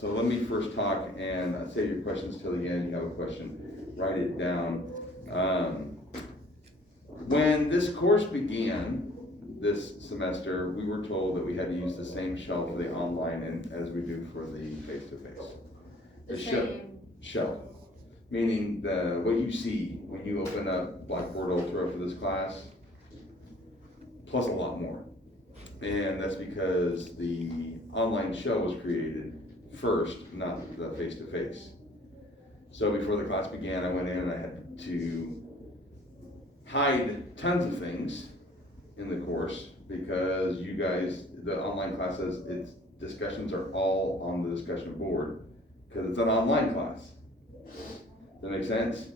So let me first talk and save your questions till the end. You have a question, write it down. When this course began this semester, we were told that we had to use the same shell for the online and as we do for the face-to-face. The same. Shell, meaning what you see when you open up Blackboard Ultra for this class, plus a lot more. And that's because the online shell was created first, not the face-to-face. So before the class began, I went in and I had to hide tons of things in the course because you guys, the online classes, its discussions are all on the discussion board because it's an online class. Does that make sense?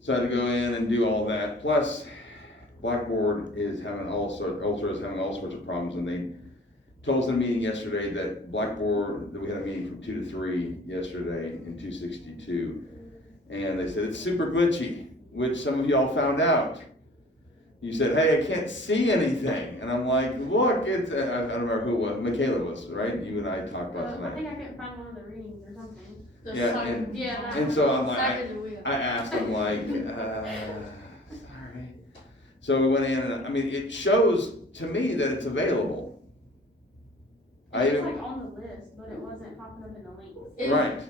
So I had to go in and do all that. Plus, Blackboard is having Ultra is having all sorts of problems, and they told us in a meeting yesterday that Blackboard, that we had a meeting from 2 to 3 yesterday in 262, and they said it's super glitchy, which some of y'all found out. You said, hey, I can't see anything, and I'm like, look, it's, I don't remember who it was, Michaela was, right? You and I talked about tonight. I think I couldn't find one of the readings or something. Yeah, and so I'm like, I asked him like, sorry. So we went in and, I mean, it shows to me that it's available. It was like on the list, but it wasn't popping up in the links. Right.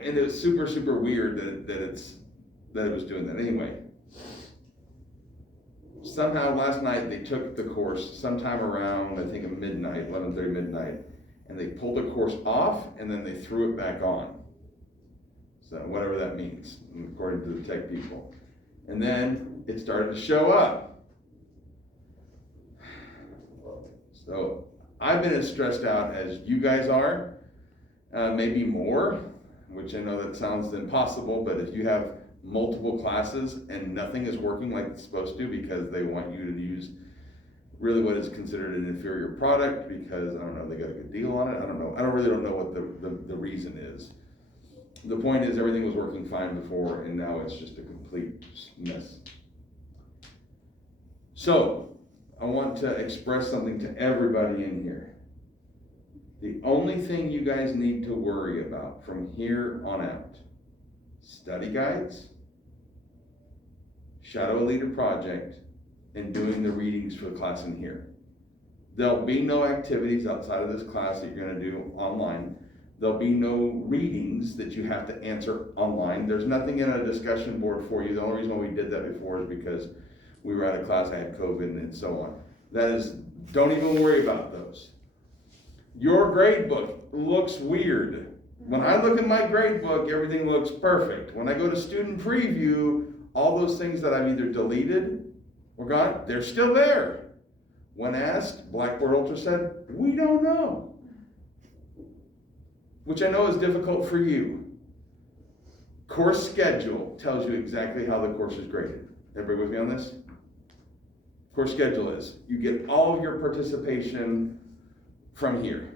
And it was super, super weird that it was doing that. Anyway, somehow last night they took the course sometime around, I think, midnight, 11:30 midnight, and they pulled the course off and then they threw it back on. So whatever that means, according to the tech people. And then it started to show up. So I've been as stressed out as you guys are, maybe more, which I know that sounds impossible, but if you have multiple classes and nothing is working like it's supposed to because they want you to use really what is considered an inferior product because, I don't know, they got a good deal on it, I don't know. I really don't know what the reason is. The point is everything was working fine before and now it's just a complete mess. So, I want to express something to everybody in here. The only thing you guys need to worry about from here on out, study guides, Shadow a Leader project, and doing the readings for the class in here. There'll be no activities outside of this class that you're going to do online. There'll be no readings that you have to answer online. There's nothing in a discussion board for you. The only reason why we did that before is because we were out of class, I had COVID and so on. That is, don't even worry about those. Your grade book looks weird. When I look at my grade book, everything looks perfect. When I go to student preview, all those things that I've either deleted or gone, they're still there. When asked, Blackboard Ultra said, we don't know. Which I know is difficult for you. Course schedule tells you exactly how the course is graded. Everybody with me on this? Course schedule is, you get all of your participation from here.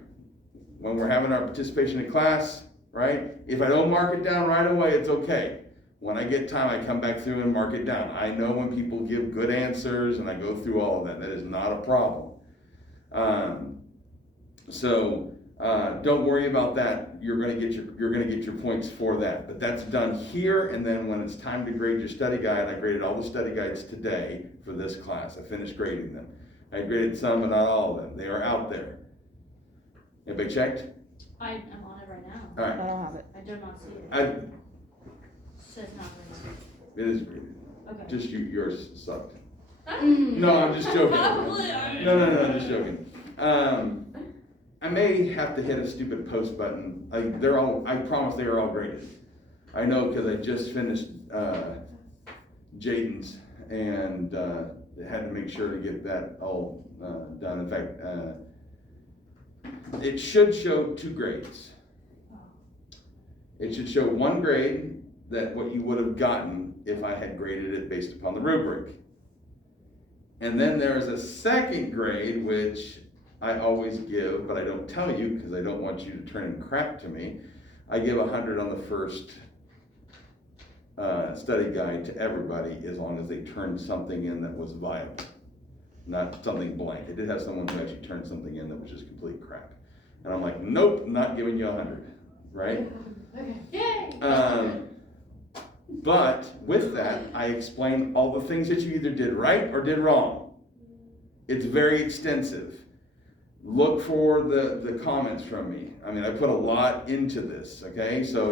When we're having our participation in class, right? If I don't mark it down right away, it's okay. When I get time, I come back through and mark it down. I know when people give good answers and I go through all of that. That is not a problem. Don't worry about that. You're gonna get your points for that. But that's done here, and then when it's time to grade your study guide, I graded all the study guides today for this class. I finished grading them. I graded some, but not all of them. They are out there. Everybody checked? I am on it right now. All right. I don't have it. I do not see it. It says not graded. It is graded. Okay. Just yours sucked. Mm. No, I'm just joking. Probably. No, I'm just joking. I may have to hit a stupid post button. I promise they are all graded. I know because I just finished Jaden's and had to make sure to get that all done. In fact, it should show 2 grades. It should show 1 grade, that what you would have gotten if I had graded it based upon the rubric. And then there is a 2nd grade, which I always give, but I don't tell you because I don't want you to turn in crap to me. I give 100 on the first study guide to everybody as long as they turned something in that was viable, not something blank. I did have someone who actually turned something in that was just complete crap. And I'm like, nope, not giving you 100, right? Okay. Yay! But with that, I explain all the things that you either did right or did wrong. It's very extensive. Look for the comments from me. I mean, I put a lot into this, okay? So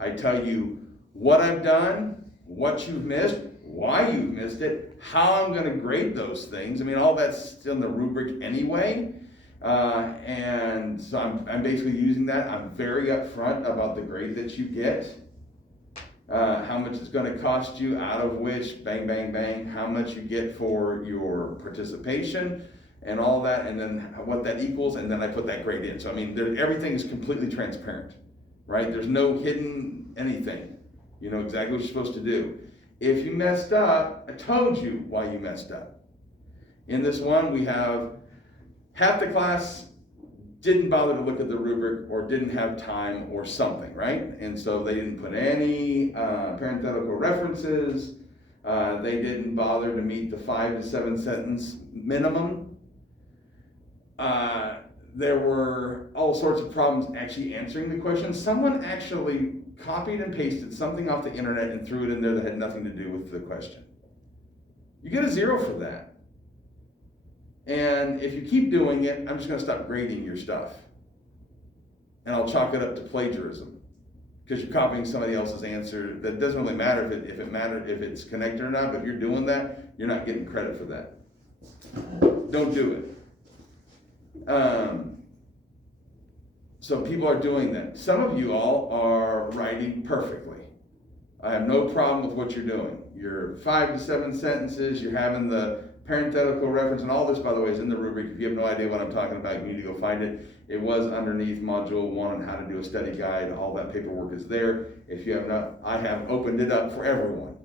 I tell you what I've done, what you've missed, why you've missed it, how I'm gonna grade those things. I mean, all that's still in the rubric anyway. And so I'm basically using that. I'm very upfront about the grade that you get. How much it's going to cost you, out of which, bang, bang, bang, how much you get for your participation and all that, and then what that equals, and then I put that grade in. So, I mean, everything is completely transparent, right? There's no hidden anything. You know exactly what you're supposed to do. If you messed up, I told you why you messed up. In this one, we have half the class didn't bother to look at the rubric or didn't have time or something, right? And so they didn't put any parenthetical references. They didn't bother to meet the 5 to 7 sentence minimum. There were all sorts of problems actually answering the question. Someone actually copied and pasted something off the internet and threw it in there that had nothing to do with the question. You get a 0 for that. And if you keep doing it, I'm just going to stop grading your stuff. And I'll chalk it up to plagiarism. Because you're copying somebody else's answer. That doesn't really matter if it's connected or not, but if you're doing that, you're not getting credit for that. Don't do it. So people are doing that. Some of you all are writing perfectly. I have no problem with what you're doing. You're 5 to 7 sentences, you're having the parenthetical reference, and all this, by the way, is in the rubric. If you have no idea what I'm talking about, you need to go find it. It was underneath Module 1 on how to do a study guide. All that paperwork is there. If you have not, I have opened it up for everyone.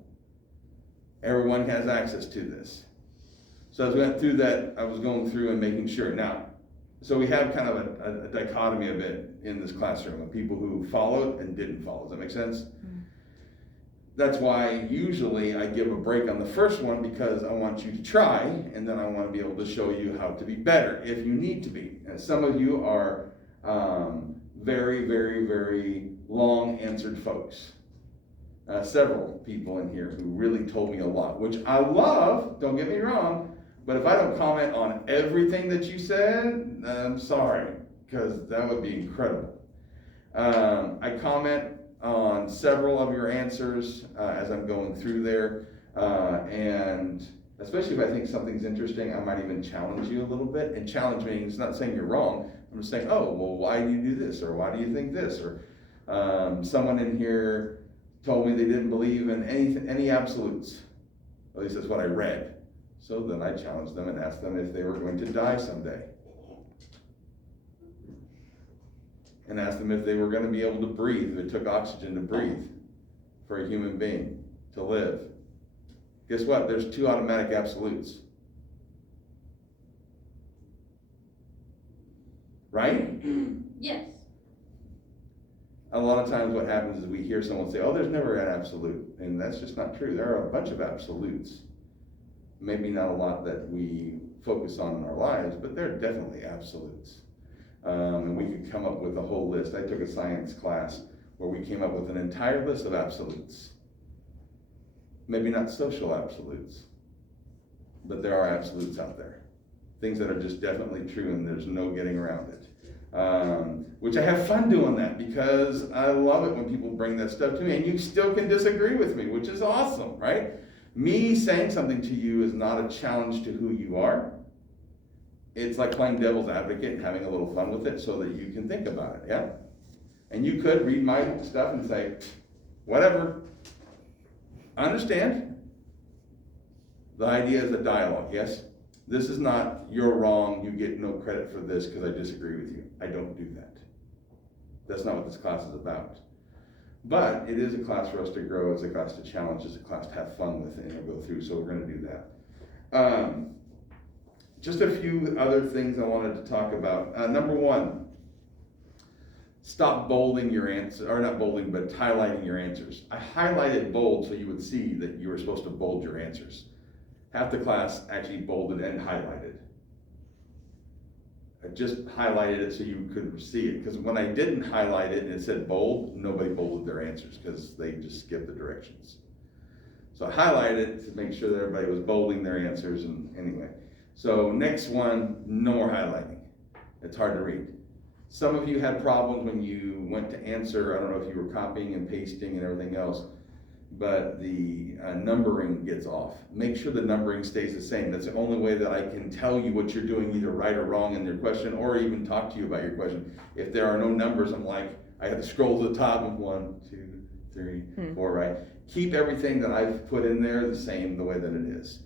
Everyone has access to this. So as we went through that, I was going through and making sure. Now, so we have kind of a dichotomy of it in this classroom of people who followed and didn't follow. Does that make sense? That's why usually I give a break on the first one, because I want you to try, and then I want to be able to show you how to be better if you need to be. And some of you are very, very, very long answered folks. Several people in here who really told me a lot, which I love, don't get me wrong, but if I don't comment on everything that you said, I'm sorry, because that would be incredible. I comment on several of your answers as I'm going through there, and especially if I think something's interesting, I might even challenge you a little bit. And challenge means not saying you're wrong. I'm just saying, oh, well, why do you do this, or why do you think this? Or someone in here told me they didn't believe in any absolutes. At least that's what I read. So then I challenged them and asked them if they were going to die someday. And asked them if they were going to be able to breathe, if it took oxygen to breathe for a human being to live. Guess what? There's 2 automatic absolutes. Right? Yes. A lot of times what happens is we hear someone say, oh, there's never an absolute. And that's just not true. There are a bunch of absolutes. Maybe not a lot that we focus on in our lives, but there are definitely absolutes. And we could come up with a whole list. I took a science class where we came up with an entire list of absolutes. Maybe not social absolutes, but there are absolutes out there. Things that are just definitely true and there's no getting around it. Which I have fun doing that, because I love it when people bring that stuff to me, and you still can disagree with me, which is awesome, right? Me saying something to you is not a challenge to who you are. It's like playing devil's advocate and having a little fun with it so that you can think about it, yeah? And you could read my stuff and say, whatever. I understand. The idea is a dialogue, yes? This is not, you're wrong, you get no credit for this because I disagree with you. I don't do that. That's not what this class is about. But it is a class for us to grow, it's a class to challenge, it's a class to have fun with, and go through, so we're going to do that. Just a few other things I wanted to talk about. Number 1, stop bolding your answers, or not bolding, but highlighting your answers. I highlighted bold so you would see that you were supposed to bold your answers. Half the class actually bolded and highlighted. I just highlighted it so you could see it. Because when I didn't highlight it and it said bold, nobody bolded their answers because they just skipped the directions. So I highlighted it to make sure that everybody was bolding their answers, and anyway. So next one, no more highlighting. It's hard to read. Some of you had problems when you went to answer. I don't know if you were copying and pasting and everything else, but the numbering gets off. Make sure the numbering stays the same. That's the only way that I can tell you what you're doing either right or wrong in your question, or even talk to you about your question. If there are no numbers, I'm like, I have to scroll to the top of 1, 2, 3, 4, right? Keep everything that I've put in there the same, the way that it is.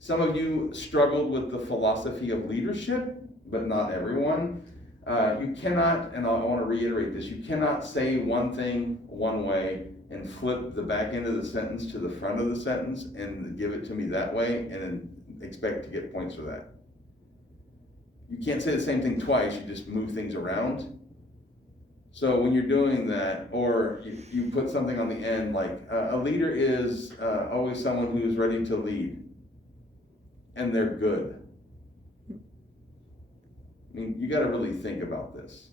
Some of you struggled with the philosophy of leadership, but not everyone. You cannot, and I want to reiterate this, you cannot say one thing one way and flip the back end of the sentence to the front of the sentence and give it to me that way and then expect to get points for that. You can't say the same thing twice, you just move things around. So when you're doing that, or you put something on the end like, a leader is always someone who's ready to lead, and they're good. I mean, you got to really think about this.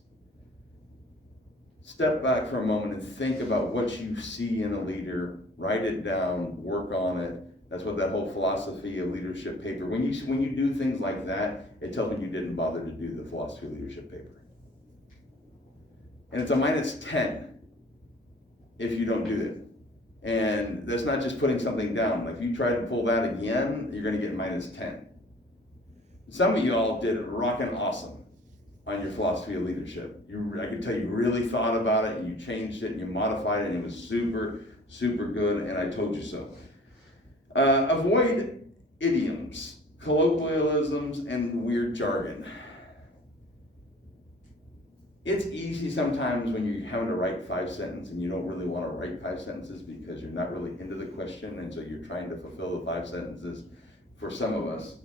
Step back for a moment and think about what you see in a leader. Write it down, work on it. That's what that whole philosophy of leadership paper. When you do things like that, it tells me you didn't bother to do the philosophy of leadership paper. And it's a -10 if you don't do it. And that's not just putting something down. If you try to pull that again, you're going to get -10. Some of y'all did rockin' awesome on your philosophy of leadership. I can tell you really thought about it, and you changed it, and you modified it, and it was super, super good, and I told you so. Avoid idioms, colloquialisms, and weird jargon. It's easy sometimes when you're having to write 5 sentences and you don't really want to write 5 sentences because you're not really into the question, and so you're trying to fulfill the 5 sentences for some of us,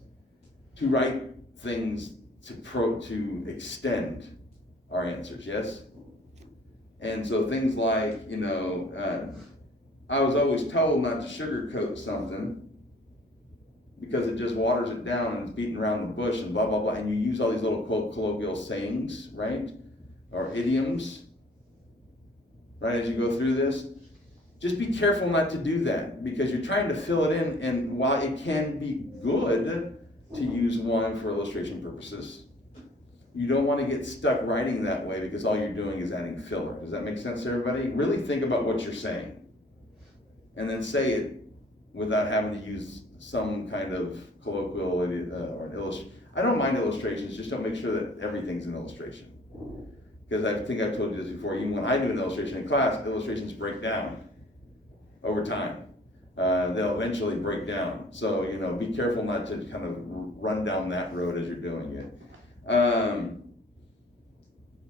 to write things to extend our answers, yes? And so things like, I was always told not to sugarcoat something because it just waters it down and it's beating around the bush and blah, blah, blah. And you use all these little colloquial sayings, right? Or idioms, right, as you go through this. Just be careful not to do that because you're trying to fill it in, and while it can be good to use one for illustration purposes, you don't want to get stuck writing that way because all you're doing is adding filler. Does that make sense to everybody? Really think about what you're saying and then say it without having to use some kind of colloquial or an illustration. I don't mind illustrations, just don't make sure that everything's an illustration. Because I think I've told you this before, even when I do an illustration in class, illustrations break down over time. They'll eventually break down. So, be careful not to kind of run down that road as you're doing it.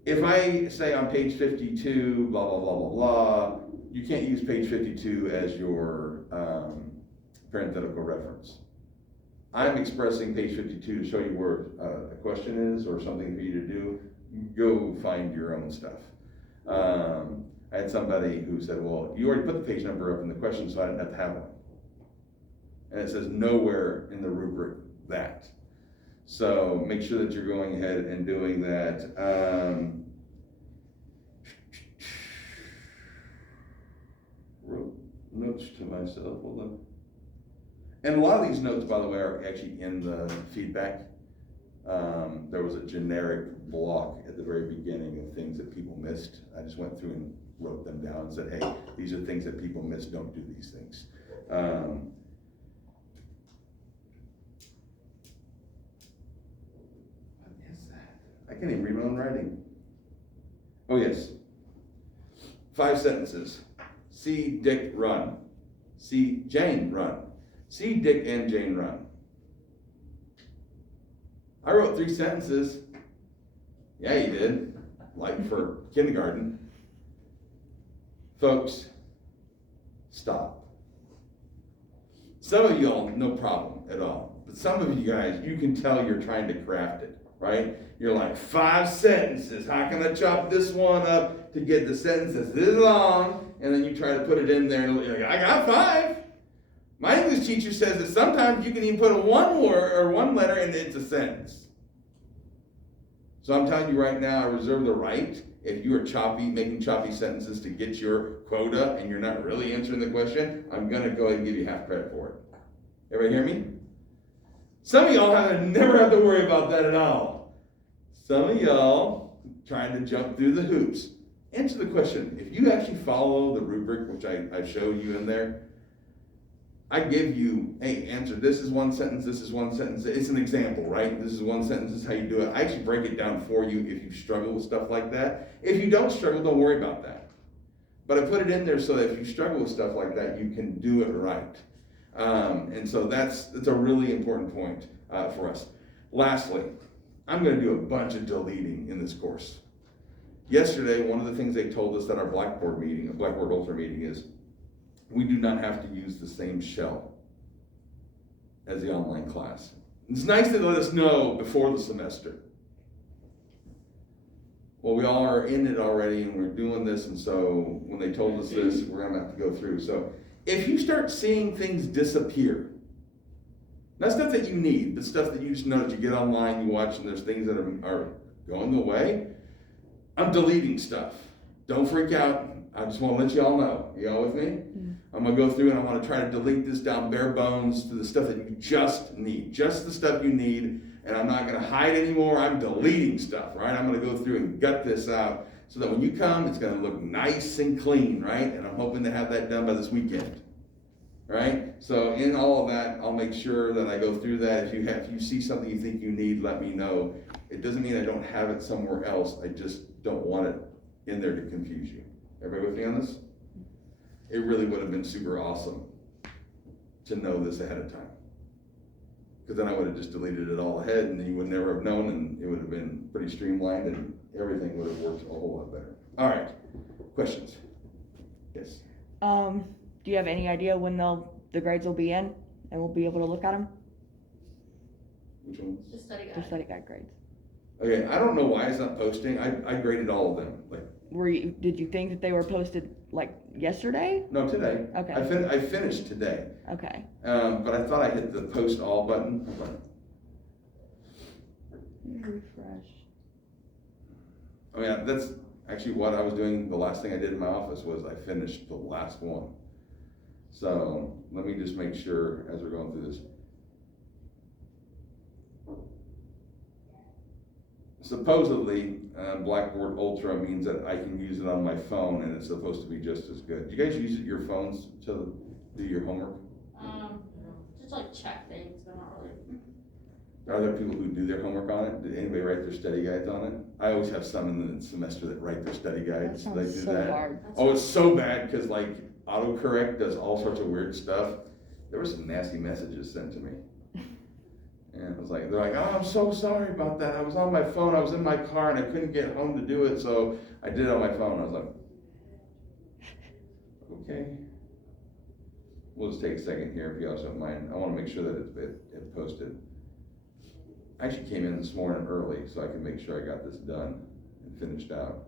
If I say on page 52, blah, blah, blah, blah, blah, you can't use page 52 as your parenthetical reference. I'm expressing page 52 to show you where a question is or something for you to do. Go find your own stuff. I had somebody who said, well, you already put the page number up in the question, so I didn't have to have one. And it says nowhere in the rubric that. So make sure that you're going ahead and doing that. Wrote notes to myself, hold on. And a lot of these notes, by the way, are actually in the feedback. There was a generic block at the very beginning of things that people missed. I just went through and wrote them down and said, hey, these are things that people miss, don't do these things. What is that? I can't even read my own writing. Oh yes, 5 sentences. See Dick run. See Jane run. See Dick and Jane run. I wrote 3 sentences. Yeah, you did. Like for kindergarten. Folks, stop. Some of y'all, no problem at all. But some of you guys, you can tell you're trying to craft it, right? You're like, 5 sentences. How can I chop this one up to get the sentence that's this long? And then you try to put it in there and you're like, I got 5. My English teacher says that sometimes you can even put a one word or one letter and it's a sentence. So I'm telling you right now, I reserve the right, if you are making choppy sentences to get your quota and you're not really answering the question, I'm gonna go ahead and give you half credit for it. Everybody hear me? Some of y'all never have to worry about that at all. Some of y'all trying to jump through the hoops. Answer the question. If you actually follow the rubric, which I showed you in there, I give you, hey, answer, this is one sentence, this is one sentence. It's an example, right? This is one sentence, this is how you do it. I actually break it down for you if you struggle with stuff like that. If you don't struggle, don't worry about that. But I put it in there so that if you struggle with stuff like that, you can do it right. And so that's a really important point for us. Lastly, I'm going to do a bunch of deleting in this course. Yesterday, one of the things they told us at our Blackboard meeting, a Blackboard Ultra meeting, is we do not have to use the same shell as the online class. It's nice that they let us know before the semester. Well, we all are in it already and we're doing this, and so when they told us this, we're going to have to go through. So if you start seeing things disappear, not stuff that you need, but stuff that you just know that you get online, you watch, and there's things that are going away, I'm deleting stuff. Don't freak out. I just want to let you all know. You all with me? Mm-hmm. I'm going to go through and I want to try to delete this down bare bones to the stuff that you just need. Just the stuff you need. And I'm not going to hide anymore. I'm deleting stuff, right? I'm going to go through and gut this out so that when you come, it's going to look nice and clean, right? And I'm hoping to have that done by this weekend, right? So in all of that, I'll make sure that I go through that. If you see something you think you need, let me know. It doesn't mean I don't have it somewhere else. I just don't want it in there to confuse you. Everybody with me on this? It really would have been super awesome to know this ahead of time. Because then I would have just deleted it all ahead and you would never have known, and it would have been pretty streamlined and everything would have worked a whole lot better. All right, questions? Yes? Do you have any idea when the grades will be in and we'll be able to look at them? Which ones? The study guide. The study guide grades. Okay, I don't know why it's not posting. I graded all of them. Did you think that they were posted like yesterday? No, today. Okay. I finished today. Okay. But I thought I hit the post all button. Refresh. I mean, that's actually what I was doing. The last thing I did in my office was I finished the last one. So let me just make sure as we're going through this. Supposedly, Blackboard Ultra means that I can use it on my phone and it's supposed to be just as good. Do you guys use your phones to do your homework? Just like check things, but not really. Are there people who do their homework on it? Did anybody write their study guides on it? I always have some in the semester that write their study guides. That They sounds do so that. hard. Oh, it's so bad because like autocorrect does all sorts of weird stuff. There were some nasty messages sent to me. And I was like, they're like, oh, I'm so sorry about that. I was on my phone, I was in my car, and I couldn't get home to do it, so I did it on my phone. I was like, okay. We'll just take a second here if you guys don't mind. I want to make sure that it's posted. I actually came in this morning early so I could make sure I got this done and finished out.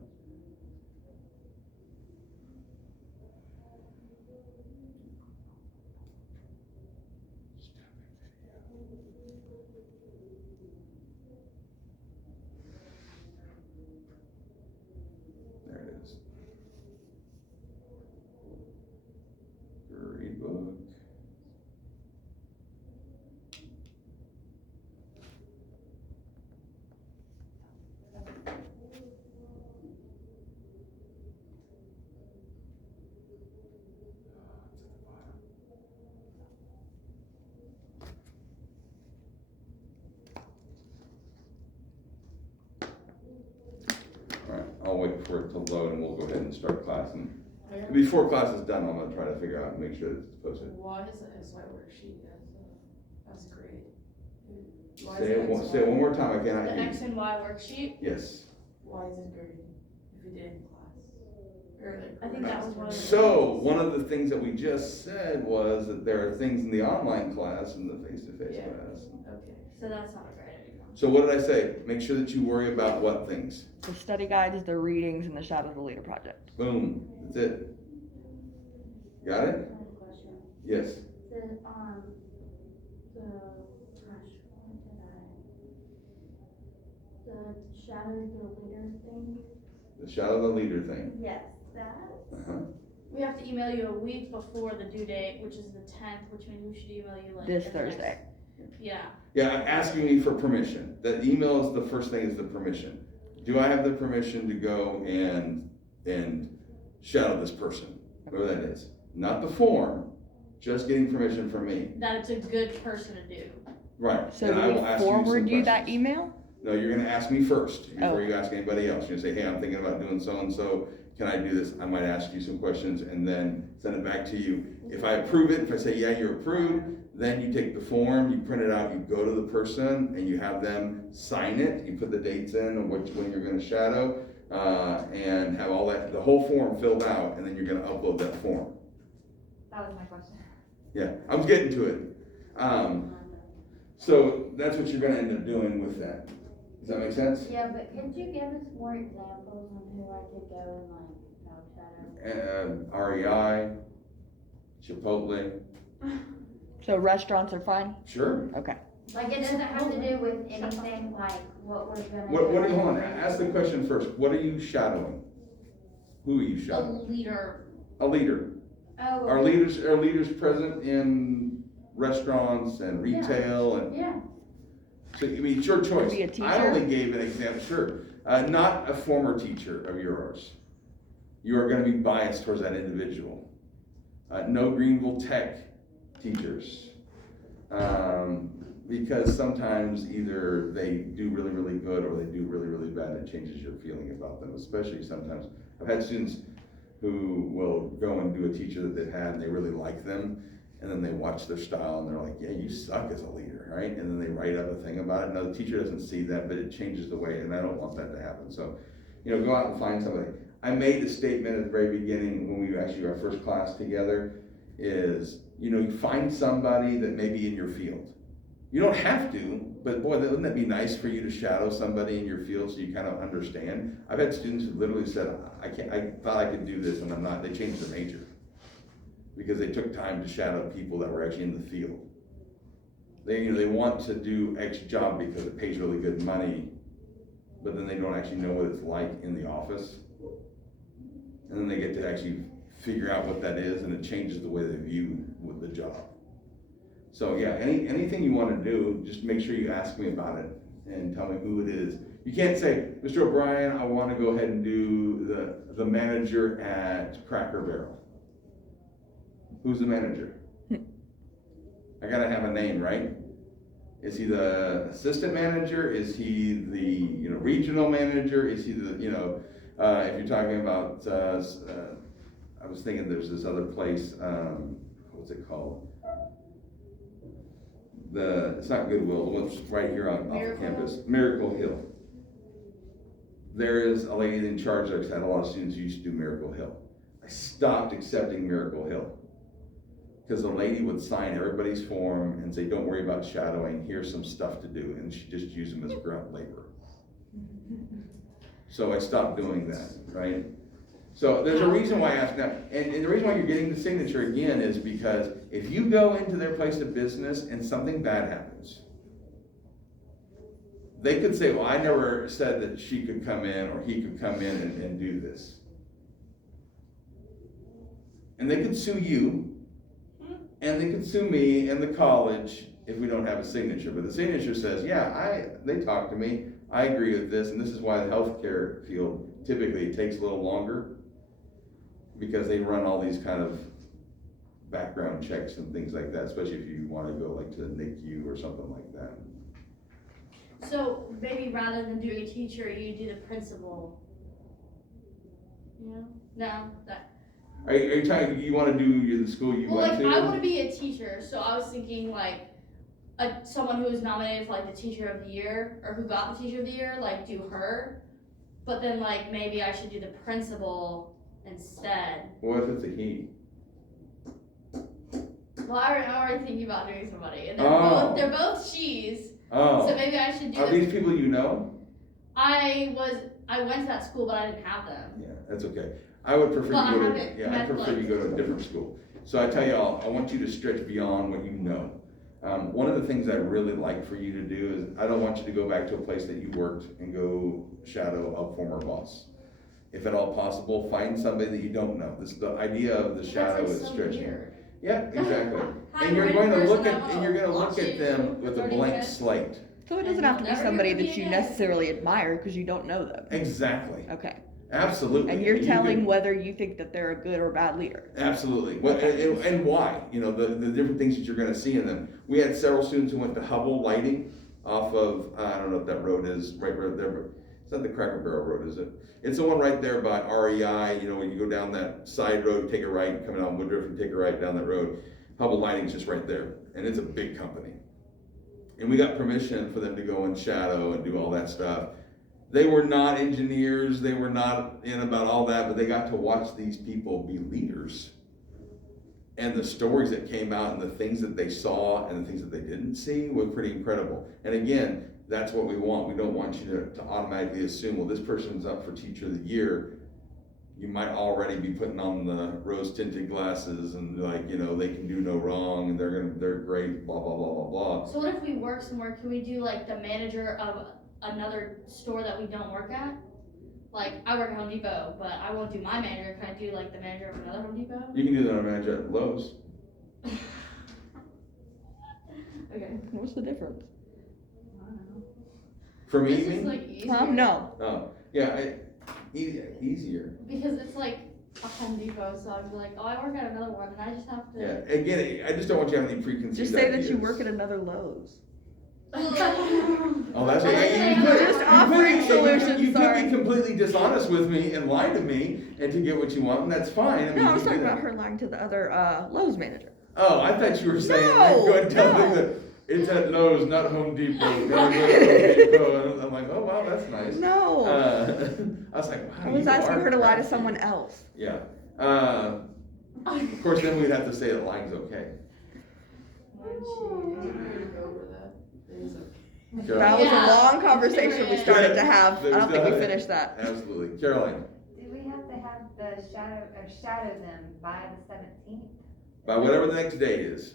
I'll wait for it to load and we'll go ahead and start class. And before class is done, I'm going to try to figure out and make sure that it's posted. Why is it as my worksheet as a grade? Say it one more time. I cannot The hear X you. and Y worksheet. Yes. Why is it graded if you did it in class? Or I think that was one of the- So one of the things that we just said was that there are things in the online class and the face-to-face Yeah. class. Okay. So that's not a grade anymore. So what did I say? Make sure that you worry about what things? The study guides, the readings, and the Shadow of the Leader project. Boom. That's it. Got it? I have a question. Yes. The the shadow the leader thing. The shadow the leader thing. Yes, that. Uh-huh. We have to email you a week before the due date, which is the 10th, which means we should email you like This the Thursday. Yeah. Yeah, I'm asking me for permission. The email is the first thing, is the permission. Do I have the permission to go and shadow this person, whoever that is? Not the form, just getting permission from me. That it's a good person to do. Right. So and I do will we ask some forward you that questions. email? No, you're gonna ask me first, before Oh. you ask anybody else. You're gonna say, hey, I'm thinking about doing so-and-so, can I do this? I might ask you some questions and then send it back to you. If I approve it, if I say, yeah, you're approved, then you take the form, you print it out, you go to the person and you have them sign it. You put the dates in and when you're gonna shadow, and have all that, the whole form filled out, and then you're gonna upload that form. That was my question. Yeah, I was getting to it. So that's what you're gonna end up doing with that. Does that make sense? Yeah, but could you give us more examples on who I could go and shadow? REI, Chipotle, So restaurants are fine? sure. Okay. Like, it doesn't have to do with anything like what we're gonna do. What do you want? Ask the question first. What are you shadowing? Who are you A shadowing? leader. A leader. Oh, Are leaders present in restaurants and retail and, yeah, so, I mean, it's your choice. Be a I teacher? only gave an example, sure. Not a former teacher of yours. You are gonna be biased towards that individual. No Greenville Tech teachers. Because sometimes either they do really, really good or they do really, really bad, and it changes your feeling about them, especially sometimes. I've had students who will go and do a teacher that they've had and they really like them, and then they watch their style and they're like, yeah, you suck as a leader, right? And then they write up a thing about it. Now, the teacher doesn't see that, but it changes the way, and I don't want that to happen. So, go out and find somebody. I made the statement at the very beginning when we actually, our first class together, is, you find somebody that may be in your field. You don't have to, but boy, wouldn't that be nice for you to shadow somebody in your field so you kind of understand? I've had students who literally said, I thought I could do this and I'm not. They changed their major because they took time to shadow people that were actually in the field. They want to do X job because it pays really good money, but then they don't actually know what it's like in the office. And then they get to actually figure out what that is, and it changes the way they view with the job. So yeah, anything you want to do, just make sure you ask me about it and tell me who it is. You can't say, Mr. O'Brien, I want to go ahead and do the manager at Cracker Barrel. Who's the manager? I gotta have a name, right? Is he the assistant manager? Is he the regional manager? Is he the if you're talking about I was thinking there's this other place, what's it called? It's not Goodwill, the one's right here off the campus, Miracle Hill. There is a lady in charge there, 'cause I had a lot of students who used to do Miracle Hill. I stopped accepting Miracle Hill because the lady would sign everybody's form and say, don't worry about shadowing, here's some stuff to do, and she just used them as grunt labor. So I stopped doing that, right? So there's a reason why I asked now, and the reason why you're getting the signature again is because if you go into their place of business and something bad happens, they could say, well, I never said that she could come in or he could come in and do this. And they could sue you, and they could sue me and the college if we don't have a signature. But the signature says, yeah, they talked to me, I agree with this, and this is why the healthcare field typically takes a little longer, because they run all these kind of background checks and things like that, especially if you want to go like to the NICU or something like that. So maybe rather than doing a teacher, you do the principal. No, that. Are you talking, you want to do the school you went to? I want to be a teacher, so I was thinking like someone who was nominated for like the teacher of the year, or who got the teacher of the year, like do her. But then like maybe I should do the principal instead. What if it's a he? Well, I'm already thinking about doing somebody, and they're both she's. Oh. So maybe I should do. Are these people you know? I went to that school, but I didn't have them. Yeah, that's okay. I would prefer Well, you I go to, haven't yeah, I met, prefer like- you go to a different school. So I tell y'all, I want you to stretch beyond what you know. One of the things I really like for you to do is, I don't want you to go back to a place that you worked and go shadow a former boss. If at all possible, find somebody that you don't know. The idea of the shadow That's is like so stretching. weird. Yeah, exactly. Hi, And you're we're going to in look person, at, I and you're gonna wanna look watch at you them for with a 30 blank minutes. slate. So it And doesn't have to you'll be never somebody hear from that me you again. necessarily admire because you don't know them. Exactly. Okay. Absolutely. And you're you telling could- whether you think that they're a good or bad leader. Absolutely. Well, and why? You know, the different things that you're gonna see in them. We had several students who went to Hubble Lighting off of, I don't know if that road is right there, but it's not the Cracker Barrel Road, is it? It's the one right there by REI, you know, when you go down that side road, take a right, coming out Woodruff and take a right down that road. Hubble Lighting's just right there, and it's a big company. And we got permission for them to go and shadow and do all that stuff. They were not engineers, they were not in about all that, but they got to watch these people be leaders. And the stories that came out and the things that they saw and the things that they didn't see were pretty incredible. And again, that's what we want. We don't want you to automatically assume, well, this person's up for Teacher of the Year. You might already be putting on the rose tinted glasses and like, you know, they can do no wrong and they're great, blah, blah, blah, blah, blah. So what if we work somewhere, can we do like the manager of another store that we don't work at? Like, I work at Home Depot, but I won't do my manager, can I do like the manager of another Home Depot? You can do that on manager at Lowe's. Okay. What's the difference? For me, This you is mean? like easier. Um, No. Oh, yeah, easier. Because it's like a Home Depot, so I'd be like, oh, I work at another one, and I just have to. Yeah, again, I just don't want you to have any preconceived Just say that you ideas. work at another Lowe's. Oh, that's right. Okay, You we're could- just you offering could- solutions, You could sorry. be completely dishonest with me and lie to me and to get what you want, and that's fine. I mean, No, I was you talking do about that. her lying to the other Lowe's manager. Oh, I thought you were saying, No, like, go and tell them no. that it's at Lowe's, not Home Depot. Gotta go to Home Depot. And I'm like, oh, wow, that's nice. No. I was like, wow. I was you asking are her to lie to crafty. someone else. Yeah. Of course, then we'd have to say that lying's okay. Caroline? That was Yeah. a long conversation we started to have. I don't think we Yeah. finished that. Absolutely. Caroline, Do we have to have the shadow them by the 17th? by whatever the next date is.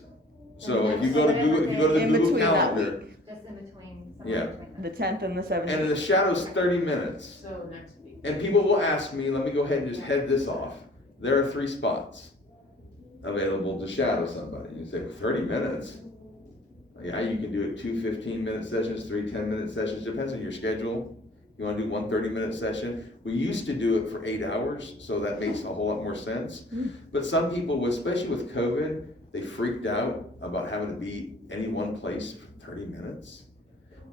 So if you go to Whatever Google, if you go to the In Google between that calendar, Just in between? Yeah. The 10th and the 17th. and the shadow's 30 minutes. So next week. And people will ask me, let me go ahead and just head this off. There are 3 spots available to shadow somebody. You say, 30 minutes? Yeah, you can do it 2 15-minute sessions, 3 10-minute sessions, depends on your schedule. You wanna do 1 30-minute session? We used to do it for 8 hours, so that makes a whole lot more sense. But some people, especially with COVID, they freaked out about having to be any one place for 30 minutes.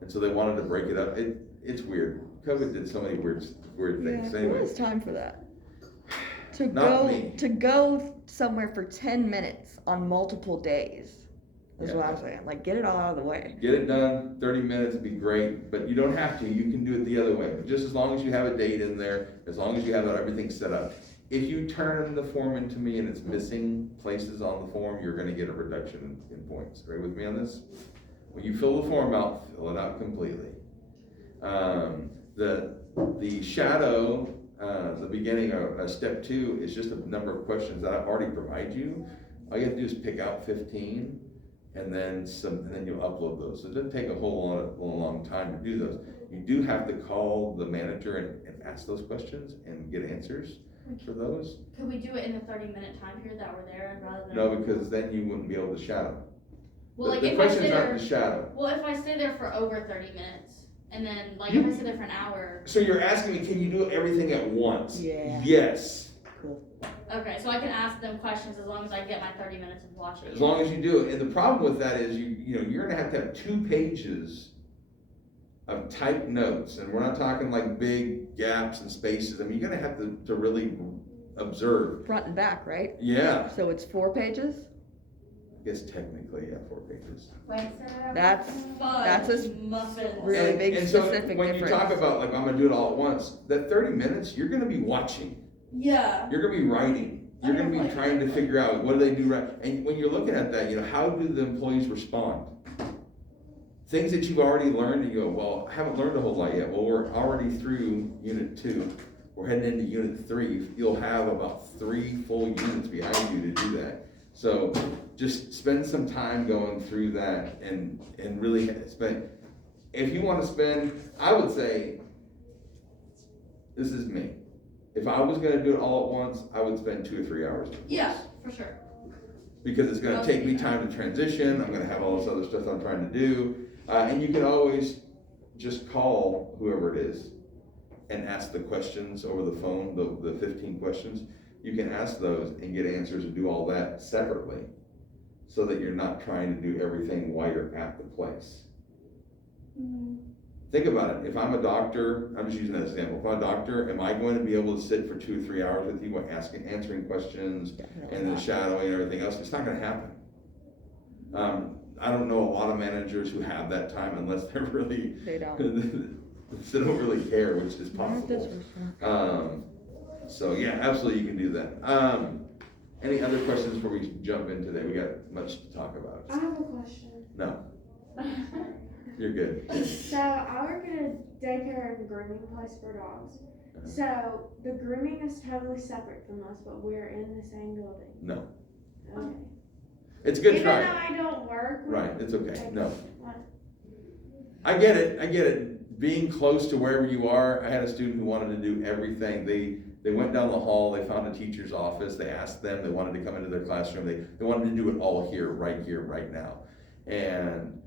And so they wanted to break it up. It's weird. COVID did so many weird things. Yeah, Anyway. who has time for that? Not me. To go somewhere for 10 minutes on multiple days is Yeah. what I'm saying. Like, get it all out of the way. Get it done, 30 minutes would be great, but you don't have to, you can do it the other way. Just as long as you have a date in there, as long as you have everything set up. If you turn the form into me and it's missing places on the form, you're gonna get a reduction in points. Agree with me on this? When you fill the form out, fill it out completely. The shadow, the beginning of step 2 is just a number of questions that I've already provided you. All you have to do is pick out 15 and then you'll upload those. So it doesn't take a whole long time to do those. You do have to call the manager and ask those questions and get answers for those. Could we do it in the 30-minute time period that we're there rather than? No, because then you wouldn't be able to shadow. Well, like The if I stay questions aren't there, to shadow. well, if I stay there for over 30 minutes, and then like if I stay there for an hour, So you're asking me, can you do everything at once? Yeah. Yes, Cool. okay, so I can ask them questions as long as I get my 30 minutes of watching. as long as you do it. And the problem with that is you're gonna have to have 2 pages of typed notes, and we're not talking like big gaps and spaces. I mean, you're gonna have to really observe. Front and back, right? Yeah, So it's 4 pages? I guess technically, yeah, 4 pages. That's Fudge a muffins. really big And so specific when difference. you talk about like, I'm gonna do it all at once, that 30 minutes, you're gonna be watching. Yeah. You're gonna be writing. You're gonna be trying to figure out what do they do right. And when you're looking at that, how do the employees respond? Things that you've already learned, and you go, well, I haven't learned a whole lot yet. Well, we're already through unit 2. We're heading into unit 3. You'll have about 3 full units behind you to do that. So just spend some time going through that and really spend, if you wanna spend, I would say, this is me. If I was gonna do it all at once, I would spend 2 or 3 hours. with this. Yeah, for sure. Because it's gonna take me time to transition, I'm gonna have all this other stuff I'm trying to do. And you can always just call whoever it is and ask the questions over the phone, the 15 questions. You can ask those and get answers and do all that separately, so that you're not trying to do everything while you're at the place. Think about it, if I'm a doctor, I'm just using that as an example, if I'm a doctor, am I going to be able to sit for 2 or 3 hours with you answering questions and then shadowing and everything else? It's not gonna happen. I don't know a lot of managers who have that time unless they're really, They don't. they don't really care, which is possible. So yeah, absolutely you can do that. Any other questions before we jump in today? We got much to talk about. I have a question. No, you're good. So I work at a daycare and grooming place for dogs. So the grooming is totally separate from us, but we're in the same building. No, Okay. it's a good Even try. though I don't work. with- Right, it's okay, no. What? I get it. Being close to wherever you are, I had a student who wanted to do everything. They went down the hall, they found a teacher's office, they asked them, they wanted to come into their classroom, they wanted to do it all here, right now. And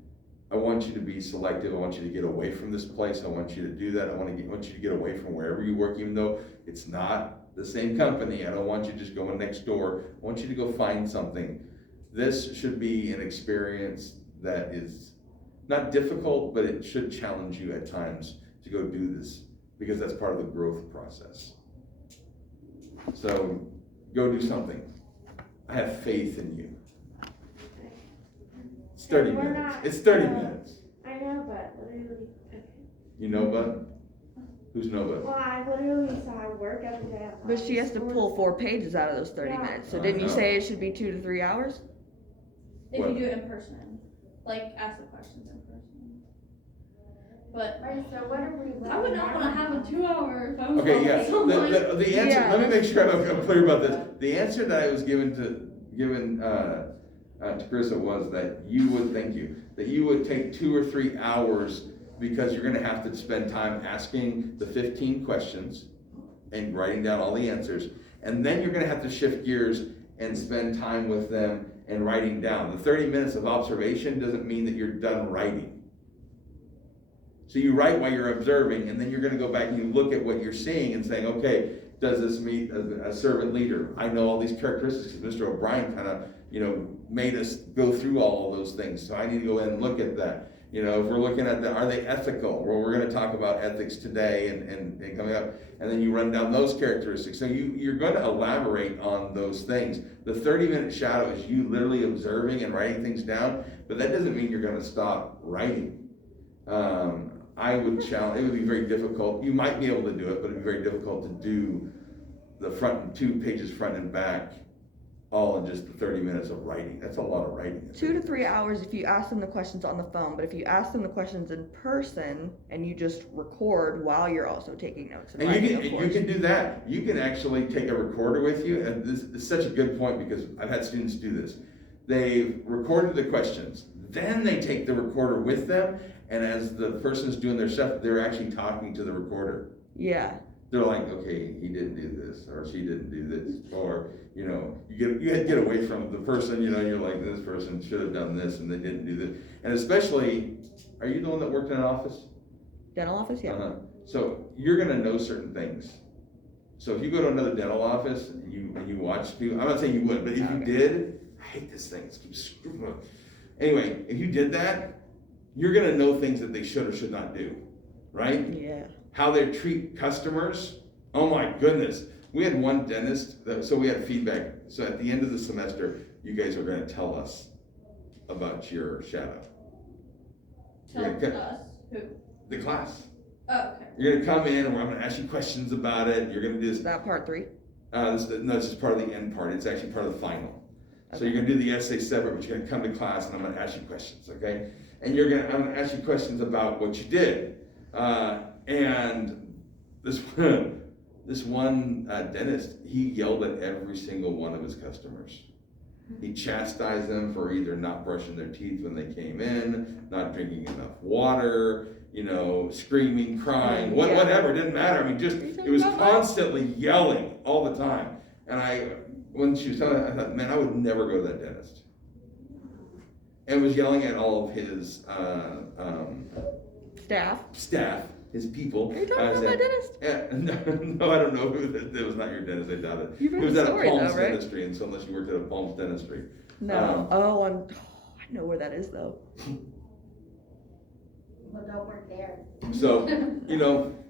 I want you to be selective, I want you to get away from this place, I want you to do that, I want you to get away from wherever you work, even though it's not the same company. I don't want you just going next door, I want you to go find something. This should be an experience that is not difficult, but it should challenge you at times to go do this, because that's part of the growth process. So go do something. I have faith in you. It's 30 We're minutes. not, It's 30 minutes. I know, but literally, okay. You know, bud? Who's no bud? Well, I literally, so I work every day at But she has to stores. pull 4 pages out of those 30 Yeah. minutes. So I didn't you know. say it should be 2 to 3 hours? If What? you do it in person, like ask the questions in person. But Wait, so what are we? I would not wanna have a 2-hour phone call. Okay, yeah. with someone. The answer, Yeah. let me make sure I'm clear about this. The answer that I was given to Carissa was that you would take 2 or 3 hours, because you're gonna have to spend time asking the 15 questions and writing down all the answers. And then you're gonna have to shift gears and spend time with them and writing down. The 30 minutes of observation doesn't mean that you're done writing. So you write while you're observing, and then you're gonna go back and you look at what you're seeing and saying, okay, does this meet a servant leader? I know all these characteristics, because Mr. O'Brien kinda, made us go through all of those things, so I need to go in and look at that. If we're looking at are they ethical? Well, we're gonna talk about ethics today and coming up, and then you run down those characteristics. So you're gonna elaborate on those things. The 30-minute shadow is you literally observing and writing things down, but that doesn't mean you're gonna stop writing. I would challenge, it would be very difficult. You might be able to do it, but it'd be very difficult to do the 2 pages front and back all in just the 30 minutes of writing. That's a lot of writing. 2 to 3 hours if you ask them the questions on the phone, but if you ask them the questions in person and you just record while you're also taking notes. And writing, of you course. can do that. You can actually take a recorder with you, and this is such a good point, because I've had students do this. They've recorded the questions, then they take the recorder with them, and as the person's doing their stuff, they're actually talking to the recorder. Yeah. They're like, okay, he didn't do this, or she didn't do this, or, you get away from the person, you're like, this person should have done this, and they didn't do this. And especially, are you the one that worked in an office? Dental office, yeah. So you're gonna know certain things. So if you go to another dental office and you watch people, I'm not saying you would, but if you did, I hate this thing, it's screwing up. Anyway, if you did that, you're gonna know things that they should or should not do, right? Yeah. How they treat customers, oh my goodness. We had one dentist, so we had feedback. So at the end of the semester, you guys are gonna tell us about your shadow. Tell us who. The class. Oh, okay. You're gonna come in and I'm gonna ask you questions about it. You're gonna do Is this. that part 3? No, this is part of the end part. It's actually part of the final. So you're gonna do the essay separate, but you're gonna come to class and I'm gonna ask you questions, okay? And I'm gonna ask you questions about what you did. And this one dentist, he yelled at every single one of his customers. He chastised them for either not brushing their teeth when they came in, not drinking enough water, screaming, crying, Yeah. whatever, it didn't matter. I mean, it was constantly yelling all the time. And when she was telling me, I thought, man, I would never go to that dentist. And was yelling at all of his Staff. his people. Are you talking I about said, my dentist? No, I don't know who that was. Not your dentist, I doubt it. You read It was the at a story Palms though, right? Dentistry, and so unless you worked at a Palms Dentistry. No. I know where that is though. But don't work there. So,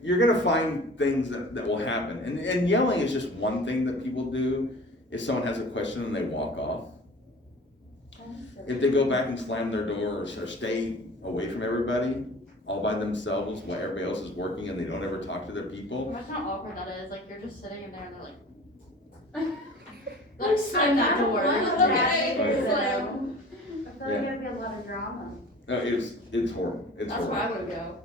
you're gonna find things that will happen. And yelling is just one thing that people do if someone has a question and they walk off. If they go back and slam their door or stay away from everybody, all by themselves while everybody else is working and they don't ever talk to their people. Imagine how awkward that is. Like, you're just sitting in there and they're like, like, slam that door. Okay. It's like, I feel like it'd be a lot of drama. No, it's horrible. It's that's where horrible. I would go.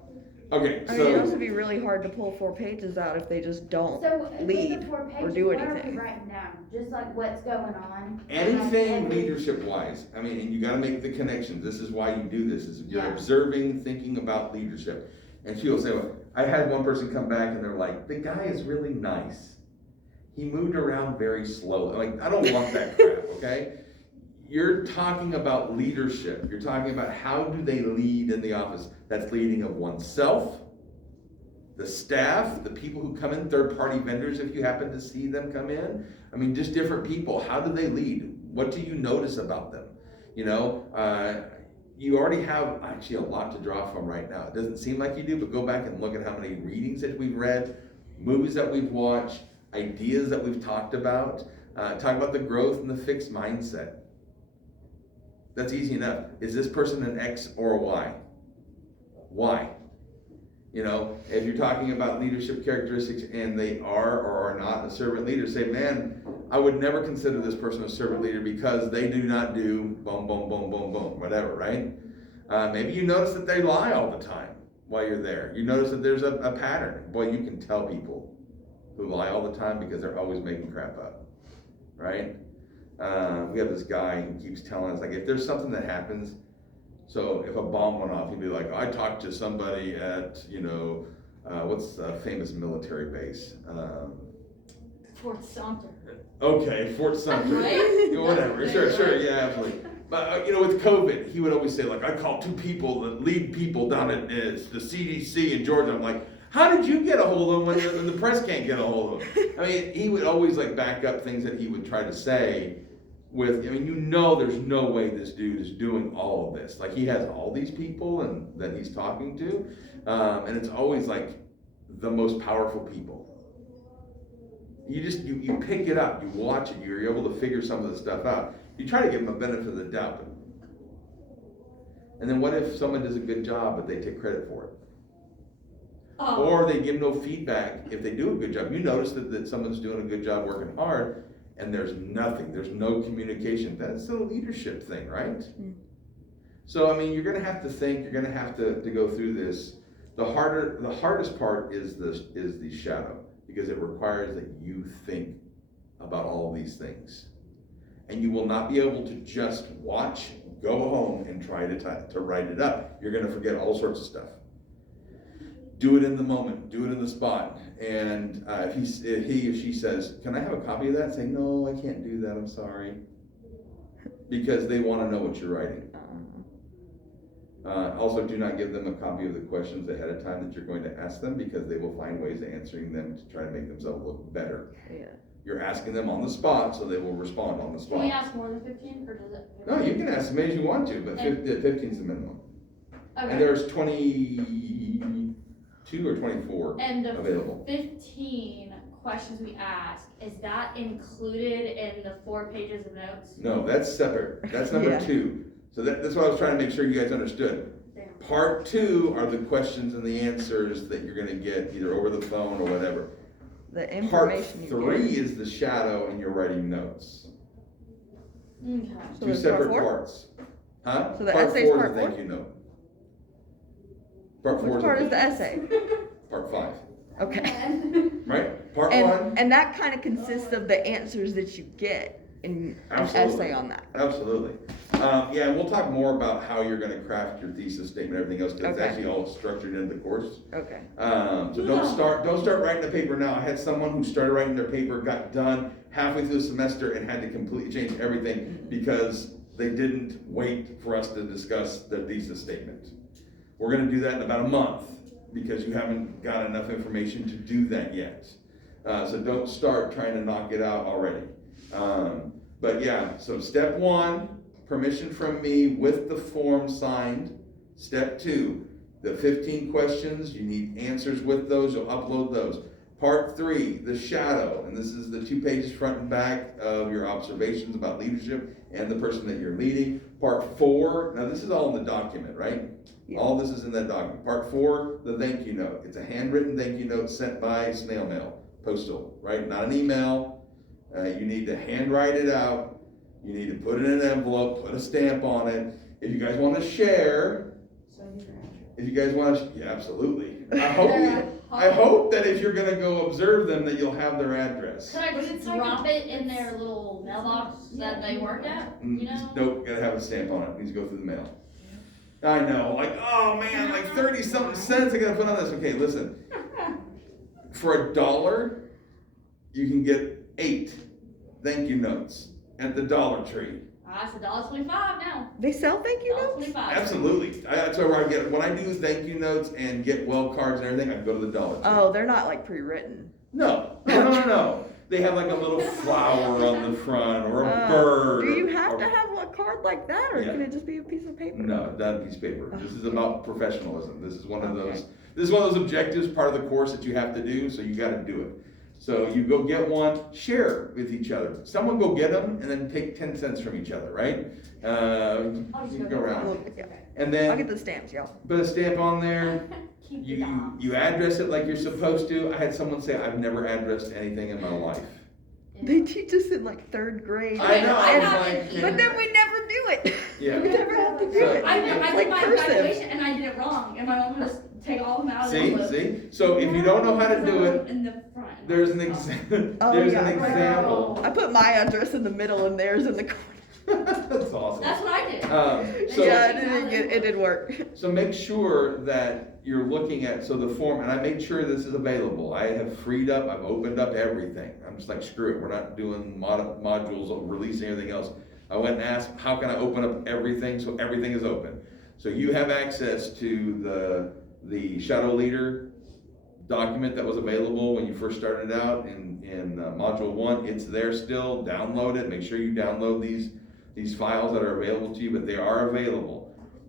Okay, I mean, it'd also so be really hard to pull 4 pages out if they just don't. So with lead the 4 pages, do what are anything. we writing down? Just like what's going on? anything Like, leadership wise, I mean, and you gotta make the connections. This is why you do this, is you're Yeah. observing, thinking about leadership. And she'll say, well, I had one person come back and they're like, the guy is really nice. He moved around very slowly. Like, I don't want that crap, okay? You're talking about leadership. You're talking about how do they lead in the office. That's leading of oneself, the staff, the people who come in, third-party vendors if you happen to see them come in. I mean, just different people. How do they lead? What do you notice about them? You already have actually a lot to draw from right now. It doesn't seem like you do, but go back and look at how many readings that we've read, movies that we've watched, ideas that we've talked about. Talk about the growth and the fixed mindset. That's easy enough. Is this person an X or a Y? Why? If you're talking about leadership characteristics and they are or are not a servant leader, say, man, I would never consider this person a servant leader because they do not do boom, boom, boom, boom, boom, whatever, right? Maybe you notice that they lie all the time while you're there. You notice that there's a pattern. Boy, you can tell people who lie all the time because they're always making crap up, right? We have this guy who keeps telling us, like, if there's something that happens, so if a bomb went off, he'd be like, I talked to somebody at, what's a famous military base? Fort Sumter. Okay, Fort Sumter. Right? Whatever, sure, yeah, absolutely. But, with COVID, he would always say, like, I called 2 people that lead people down at the CDC in Georgia. I'm like, how did you get a hold of them when the press can't get a hold of them? I mean, he would always, like, back up things that he would try to say with, there's no way this dude is doing all of this. Like, he has all these people that he's talking to, and it's always, like, the most powerful people. You pick it up, you watch it, you're able to figure some of the stuff out. You try to give them a benefit of the doubt. And then what if someone does a good job, but they take credit for it? Oh. Or they give no feedback if they do a good job. You notice that someone's doing a good job working hard, and there's no communication. That's a leadership thing, right? Mm. So, you're gonna have to think, you're gonna have to go through this. The hardest part is the shadow, because it requires that you think about all these things. And you will not be able to just watch, go home, and try to write it up. You're gonna forget all sorts of stuff. Do it in the moment, do it in the spot. And if he or she says, can I have a copy of that? Say, no, I can't do that, I'm sorry. Because they wanna know what you're writing. Also, do not give them a copy of the questions ahead of time that you're going to ask them, because they will find ways of answering them to try to make themselves look better. Yeah. You're asking them on the spot, so they will respond on the spot. Can we ask more than 15, or does it? No, you can ask as many as you want to, but 15 is the minimum. Okay. And there's 22 or 24 And the available. 15 questions we ask, is that included in the 4 pages of notes? No, that's separate. That's number Yeah. 2. So that's what I was trying to make sure you guys understood. Damn. Part 2 are the questions and the answers that you're gonna get either over the phone or whatever. The Part information you 3 get. is the shadow, and you're writing notes. Okay. So 2 it's part separate 4? parts. Huh? So the Part essay's 4 part is the 4? thank you note. Part 4 Which part is the essay? Part 5. Okay. Right? Part 1. And that kind of consists of the answers that you get. an Absolutely. essay on that. Absolutely. Yeah, and we'll talk more about how you're gonna craft your thesis statement, everything else, because it's Okay. actually all structured into the course. Okay. So don't start writing the paper now. I had someone who started writing their paper, got done halfway through the semester and had to completely change everything because they didn't wait for us to discuss their thesis statement. We're gonna do that in about a month because you haven't got enough information to do that yet. So don't start trying to knock it out already. But yeah, so step 1, permission from me with the form signed. Step 2, the 15 questions, you need answers with those, you'll upload those. Part 3, the shadow, and this is the 2 pages front and back of your observations about leadership and the person that you're leading. Part 4, now this is all in the document, right? Yeah. All this is in that document. Part 4, the thank you note. It's a handwritten thank you note sent by snail mail, postal, right? Not an email. You need to handwrite it out. You need to put it in an envelope, put a stamp on it. If you guys want to share, So you graduate. if you guys want to, yeah, absolutely. I hope that if you're gonna go observe them, that you'll have their address. Could I But just it's like drop a- it in their little mailbox that they work at, you know? Nope, gotta have a stamp on it. Needs to go through the mail. I know, like, oh man, like 30 something cents I gotta put on this. Okay, listen. For $1, you can get 8 thank you notes at the Dollar Tree. It's $1.25 now. They sell thank you notes? $1.25. Absolutely. That's where I get it. When I do thank you notes and get well cards and everything, I go to the Dollar Tree. Oh, they're not like pre-written. No. They have like a little flower on the front or a Oh, bird. do you have or- to have a card like that, or Yeah. can it just be a piece of paper? No, not a piece of paper. This is about professionalism. This is one of Okay. those. This is one of those objectives, part of the course that you have to do. So you got to do it. So you go get one, share with each other. Someone go get them, and then take 10 cents from each other, right? You go around, Well, yeah. and I'll then get the stamps, y'all. put a stamp on there. Keep the You dogs. you address it like you're supposed to. I had someone say, "I've never addressed anything in my life." They teach us in like 3rd grade. I know. I I was know. like, But then we never do it. Yeah. We never have to do So- it. I It's did like my cursive. graduation and I did it wrong, and my mom would just take all of them out of the See, envelope. see. So if you don't know how to do it, In the front. there's an example. Oh, There's yeah. an example. I put my address in the middle and theirs in the corner. That's awesome. That's what I did. So Yeah, it did work. so make sure that you're looking at the form, and I made sure this is available. I have freed up. I've opened up everything. I'm just like, screw it. We're not doing modules or releasing anything else. I went and asked, how can I open up everything so everything is open? So you have access to the Shadow Leader document that was available when you first started out in module 1. It's there still. Download it. Make sure you download these files that are available to you, but they are available.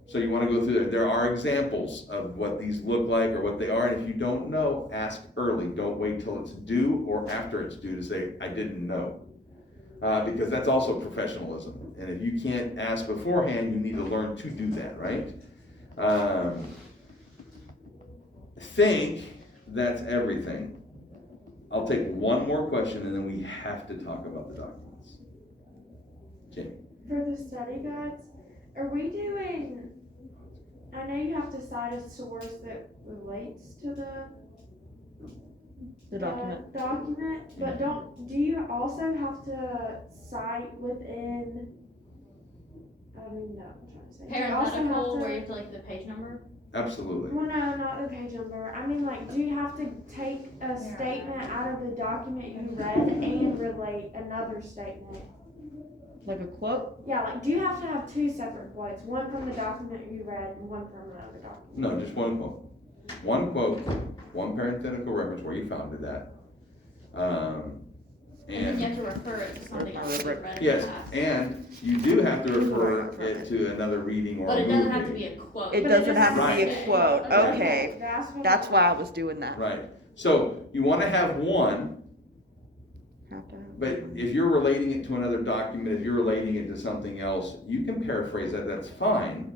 So you want to go through there. There are examples of what these look like or what they are, and if you don't know, ask early. Don't wait till it's due or after it's due to say, I didn't know. Because that's also professionalism. And if you can't ask beforehand, you need to learn to do that, right? I think that's everything. I'll take one more question and then we have to talk about the documents. Jamie. For the study guides, are we doing, I know you have to cite a source that relates to The document. document, but do you also have to cite within, I don't even know what I'm trying to say. You also have Parenthetical, to- where you have to like the page number. Absolutely. Well, no, not the page number. I mean, like, do you have to take a statement out of the document you read and relate another statement? Like a quote? Yeah, like, do you have to have 2 separate quotes? One from the document you read and one from another document? No, just one quote. One quote, one parenthetical reference where you found it at. And then you And have to refer it to something else you read in yes, the past. and you do have to refer it to another reading or But a it doesn't have to movie. be a quote. It But doesn't have to be Right. a quote. Okay. what That's why I was doing that. Right. So you want to have one, Have to have- but if you're relating it to another document, if you're relating it to something else, you can paraphrase that. That's fine.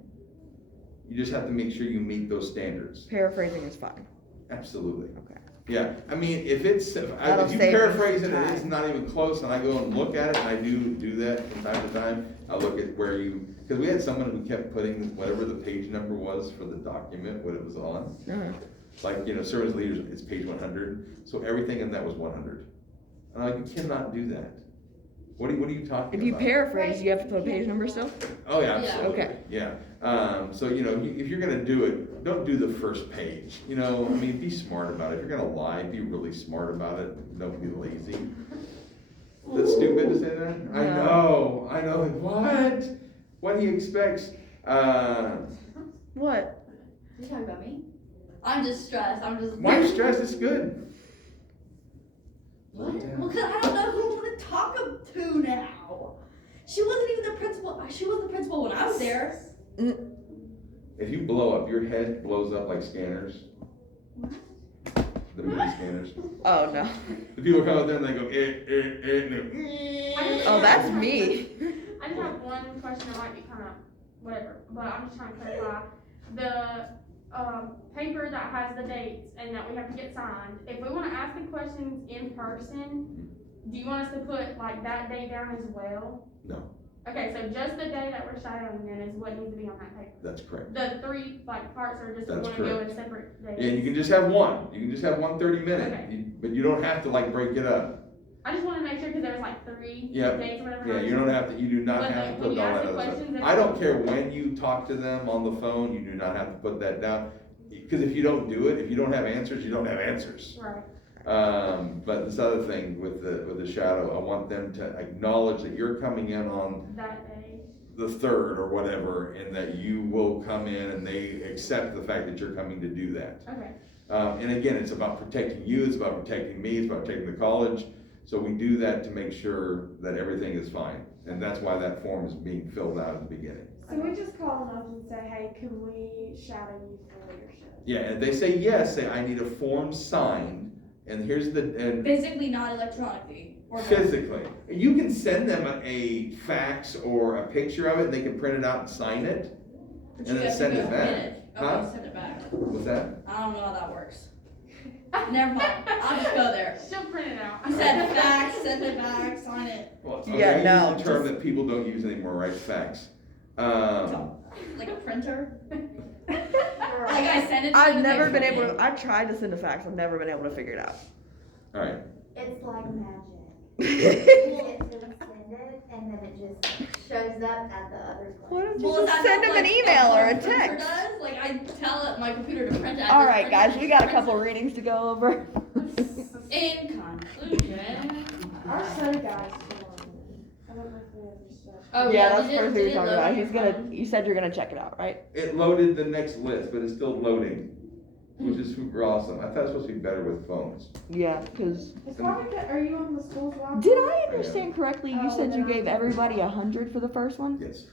You just have to make sure you meet those standards. Paraphrasing is fine. Absolutely. Okay. Yeah, I mean, if That'll if you save me paraphrase it some and it's time. not even close, and I go and look at it, and I do that from time to time, I look at where because we had someone who kept putting whatever the page number was for the document, what it was on. Uh-huh. Like, service leaders, it's page 100, so everything in that was 100. And I'm like, you cannot do that. What are you talking If you about? paraphrase, you have to put a page number still? Oh, yeah, Yeah. absolutely. Okay. Yeah. So, you know, if you're gonna do it, don't do the first page, you know, I mean, be smart about it. If you're gonna lie, be really smart about it. Don't be lazy. That's stupid to say that? I know, what? What he expects, What? You talking about me? I'm just stressed. I'm just. why are you stressed? It's good. What? Yeah. Well, cause I don't know who I'm gonna talk to now. She wasn't even the principal. She was the principal when I was there. If you blow up, your head blows up like scanners. The movie Scanners. Oh, no. The people come out there and they go, and they go, Oh, that's me. I just have one question that might be kind of whatever, but I'm just trying to clarify. The paper that has the dates and that we have to get signed, if we want to ask the questions in person, do you want us to put like that date down as well? No. Okay, so just the day that we're shadowing then is what needs to be on that paper. That's correct. The three like parts are just we That's want to go correct. in separate days. Yeah, you can just have one. You can just have one 30-minute, Okay. but you don't have to like break it up. I just want to make sure because there's like three Yep. dates or whatever. Yeah, you don't have to, you do not But have to when put you all ask that the other questions, stuff. I don't care when you talk to them on the phone, you do not have to put that down. Because if you don't do it, if you don't have answers, you don't have answers. Right. But this other thing with the shadow, I want them to acknowledge that you're coming in on That day. the 3rd or whatever, and that you will come in and they accept the fact that you're coming to do that. Okay. And again, it's about protecting you, it's about protecting me, it's about protecting the college. So we do that to make sure that everything is fine. And that's why that form is being filled out at the beginning. So we just call them up and say, hey, can we shadow you for leadership? Yeah, and if they say yes, say, I need a form signed, and here's and Physically, not electronically. Or not. physically. You can send them a fax or a picture of it, and they can print it out and sign it. But And you then have to send go it back. get it. Okay, Huh? send it back. What's that? I don't know how that works. Never mind. I'll just go there. She'll print it out. You said fax, send it back, sign it. Well, Yeah, I no, use the term just- that people don't use anymore, right? Fax. Like a printer. Like I send it to I've you, never they been print able it. to, I tried to send a fax, I've never been able to figure it out. All right. It's like magic. Why You get to send it, and then it just shows up at the other place. don't you Well, is just that send not them an like email what or a a printer text? does? Like I tell it my computer to print it. All right, guys, we got a couple readings to go over. In conclusion. Our study guide's still on there. I don't know if we ever started. Oh Yeah, that's did the it- first thing did we it talked load about. on He's your gonna, phone? you said you're gonna check it out, right? It loaded the next list, but it's still loading, which is super awesome. I thought it was supposed to be better with phones. Yeah, cause, It's probably good. Are you on the school's Wi-Fi? did I understand correctly, you Oh, said then you I gave think- everybody 100 for the first one? Yes.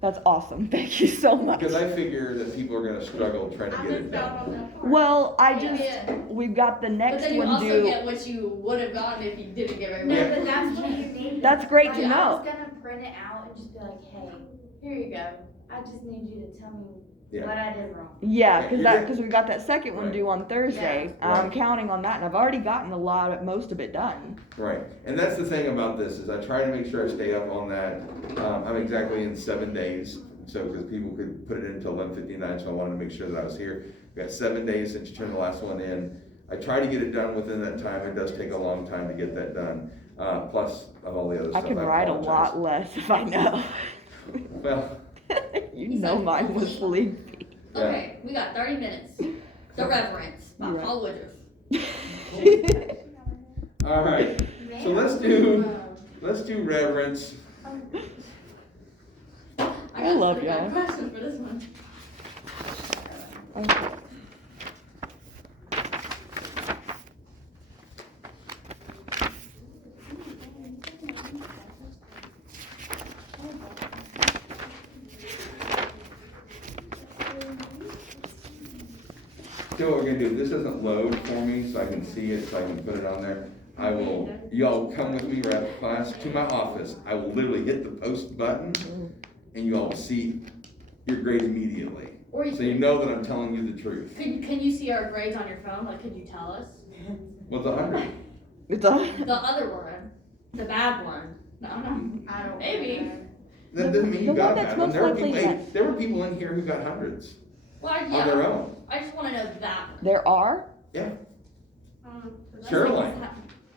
That's awesome, thank you so much. Because I figure that people are gonna struggle trying to I get it missed out done. on that part. Well, I Yeah, just, yeah. we've got the But next then you one also due. get what you would have gotten if you didn't give No, everybody. but that's what you need. That's great to Like, I know. was gonna print it out and just be like, hey, here you go. I just need you to tell me Yeah. what I did wrong. Yeah, Yeah, cause you're cause we got that second one Right. due on Thursday. Yeah. I'm Right. counting on that, and I've already gotten most of it done. Right, and that's the thing about this, is I try to make sure I stay up on that. I'm exactly in 7 days, so, because people could put it in until 11:59, so I wanted to make sure that I was here. We got 7 days since you turned the last one in. I try to get it done within that time, it does take a long time to get that done, plus of all the other I stuff. can write a apologize. lot less if I know. Well, You He's know like, mine was "Holy." sleepy. Yeah. Okay, we got 30 minutes. The Reverence by Right. Paul Woodruff. all right, so let's do reverence. I love I got y'all. questions for this one. Okay. So what we're gonna do, this doesn't load for me, so I can see it, so I can put it on there. I will, y'all come with me right after class to my office. I will literally hit the post button, and you all will see your grade immediately. Or you So you know that I'm telling you the truth. can you see our grades on your phone? Like, could you tell us? What's 100? It's a, The other one, the bad one. No, I don't. Maybe. That doesn't mean you The got one a that's bad one. most There were likely people, hey, that- there were people in here who got hundreds Well, on their yeah. own. I just want to know that one. there are? Yeah, That's Caroline.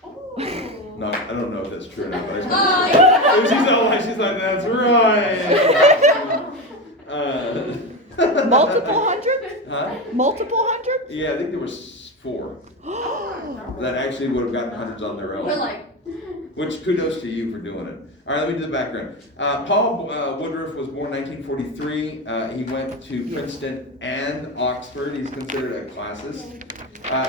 Oh. No, I don't know know if that's true or not, but I just Oh, wanted to- she's all like, she's like, that's right. Multiple hundred? Huh? Multiple hundred? Yeah, I think there was 4 that actually would have gotten hundreds on their We're own. like, Which kudos to you for doing it. All right, let me do the background. Paul Woodruff was born 1943. He went to Princeton and Oxford. He's considered a classicist.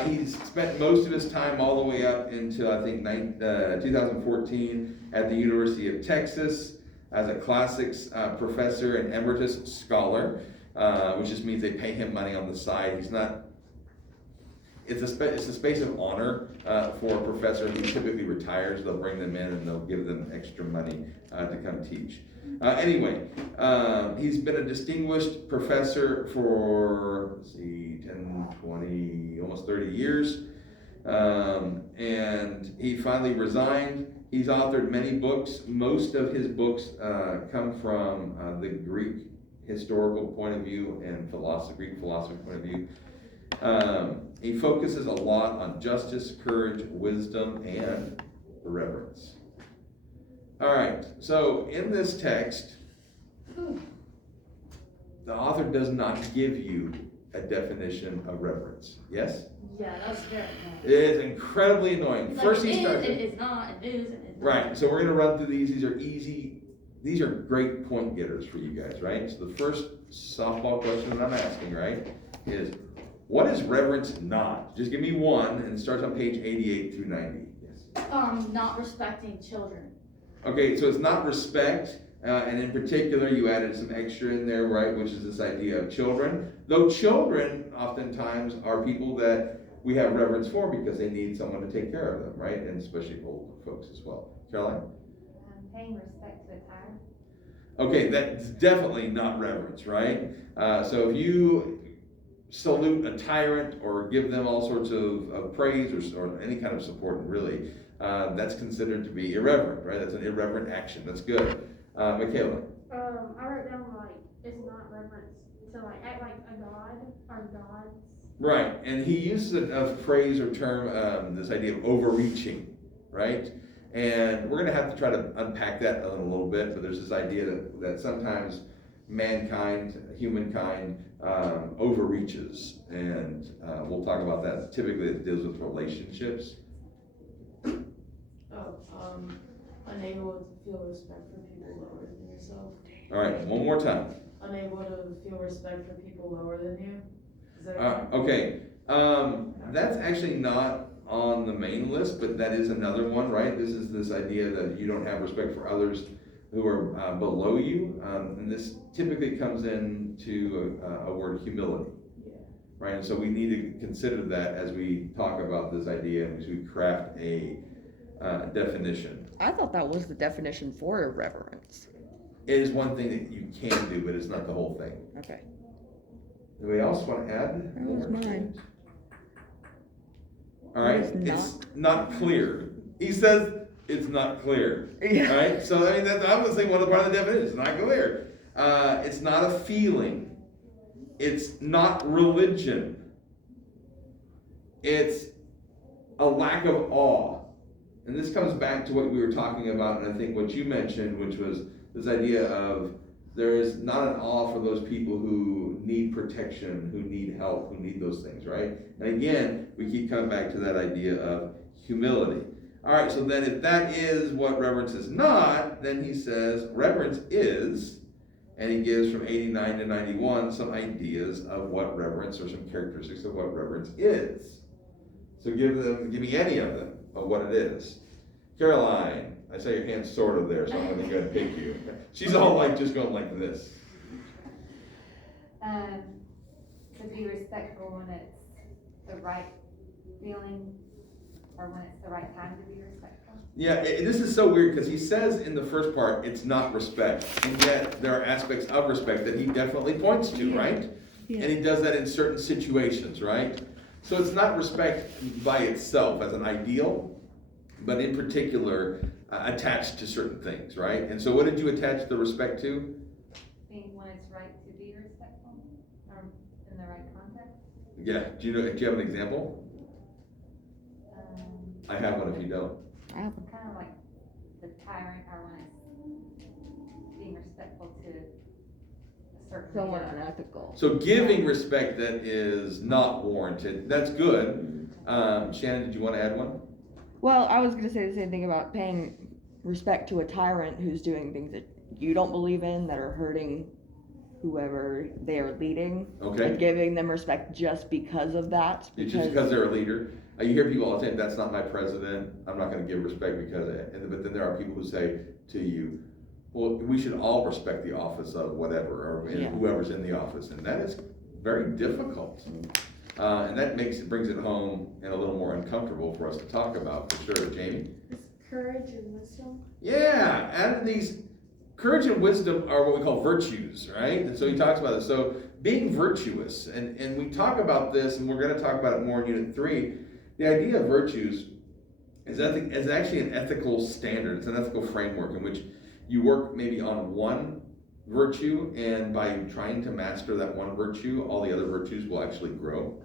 He's spent most of his time all the way up until I think 2014 at the University of Texas as a classics professor and emeritus scholar, which just means they pay him money on the side. He's not. It's a space of honor for a professor who typically retires. They'll bring them in and they'll give them extra money to come teach. Anyway, he's been a distinguished professor for, let's see, 10, 20, almost 30 years. And he finally resigned. He's authored many books. Most of his books come from the Greek historical point of view and Greek philosophy point of view. He focuses a lot on justice, courage, wisdom, and reverence. All right, so in this text, the author does not give you a definition of reverence. Yes? yeah, that's very It is incredibly annoying. nice. First Like, he it starts. is, it is not, it is, and it's not. Right, so we're gonna run through these. These are easy, these are great point getters for you guys, right? So the first softball question that I'm asking, right, is what is reverence not? Just give me one, and it starts on page 88 through 90. Yes. Not respecting children. Okay, so it's not respect, and in particular, you added some extra in there, right, which is this idea of children. Though children oftentimes are people that we have reverence for because they need someone to take care of them, right? And especially old folks as well. Caroline? Paying respect to a tire. Okay, that's definitely not reverence, right? So if you salute a tyrant or give them all sorts of praise or any kind of support, really, that's considered to be irreverent, right? That's an irreverent action. That's good. Michaela? I wrote down like, it's not reverence to like act like a god or gods. Right, and he uses a phrase or term, this idea of overreaching, right? And we're going to have to try to unpack that in a little bit, but there's this idea that sometimes humankind, overreaches, and we'll talk about that. Typically, it deals with relationships. Unable to feel respect for people lower than yourself. All right, one more time. Unable to feel respect for people lower than you. Is that Okay, that's actually not on the main list, but that is another one, right? This is this idea that you don't have respect for others who are below you, and this typically comes into a word humility, right? And so we need to consider that as we talk about this idea and as we craft a definition. I thought that was the definition for irreverence. It is one thing that you can do, but it's not the whole thing. Okay. Anybody else want to add? That was mine. All right, It is it's not clear. He says it's not clear. Yeah. All right, so I mean, I would say one of the part of the definition is not clear. It's not a feeling. It's not religion. It's a lack of awe. And this comes back to what we were talking about, and I think what you mentioned, which was this idea of there is not an awe for those people who need protection, who need help, who need those things, right? And again, we keep coming back to that idea of humility. All right, so then if that is what reverence is not, then he says reverence is, and he gives from 89 to 91 some ideas of what reverence, or some characteristics of what reverence is. So give me any of them of what it is. Caroline, I saw your hand sort of there, so I'm going to go and pick you. She's all like just going like this. To be respectful when it's the right feeling, or when it's the right time to be respectful. Yeah, this is so weird because he says in the first part it's not respect, and yet there are aspects of respect that he definitely points to, right? Yeah. And he does that in certain situations, right? So it's not respect by itself as an ideal, but in particular attached to certain things, right? And so what did you attach the respect to? Being when it's right to be respectful, or in the right context. Yeah, do you have an example? I have one if you don't. Kind of like tyrant or when it's being respectful to a certain Someone leader. unethical. So giving respect that is not warranted, that's good. Shannon, did you want to add one? Well, I was gonna say the same thing about paying respect to a tyrant who's doing things that you don't believe in, that are hurting whoever they are leading. Okay. And giving them respect just because of that. It's just because they're a leader. You hear people all the time, that's not my president, I'm not gonna give respect because of it. But then there are people who say to you, well, we should all respect the office of whatever, or Yeah. whoever's in the office, and that is very difficult. And that brings it home and a little more uncomfortable for us to talk about, for sure. Jamie? Is courage and wisdom. Yeah, and these courage and wisdom are what we call virtues, right? And so he talks about this. So being virtuous, and we talk about this, and we're going to talk about it more in Unit 3. The idea of virtues is actually an ethical standard. It's an ethical framework in which you work maybe on one virtue, and by trying to master that one virtue, all the other virtues will actually grow.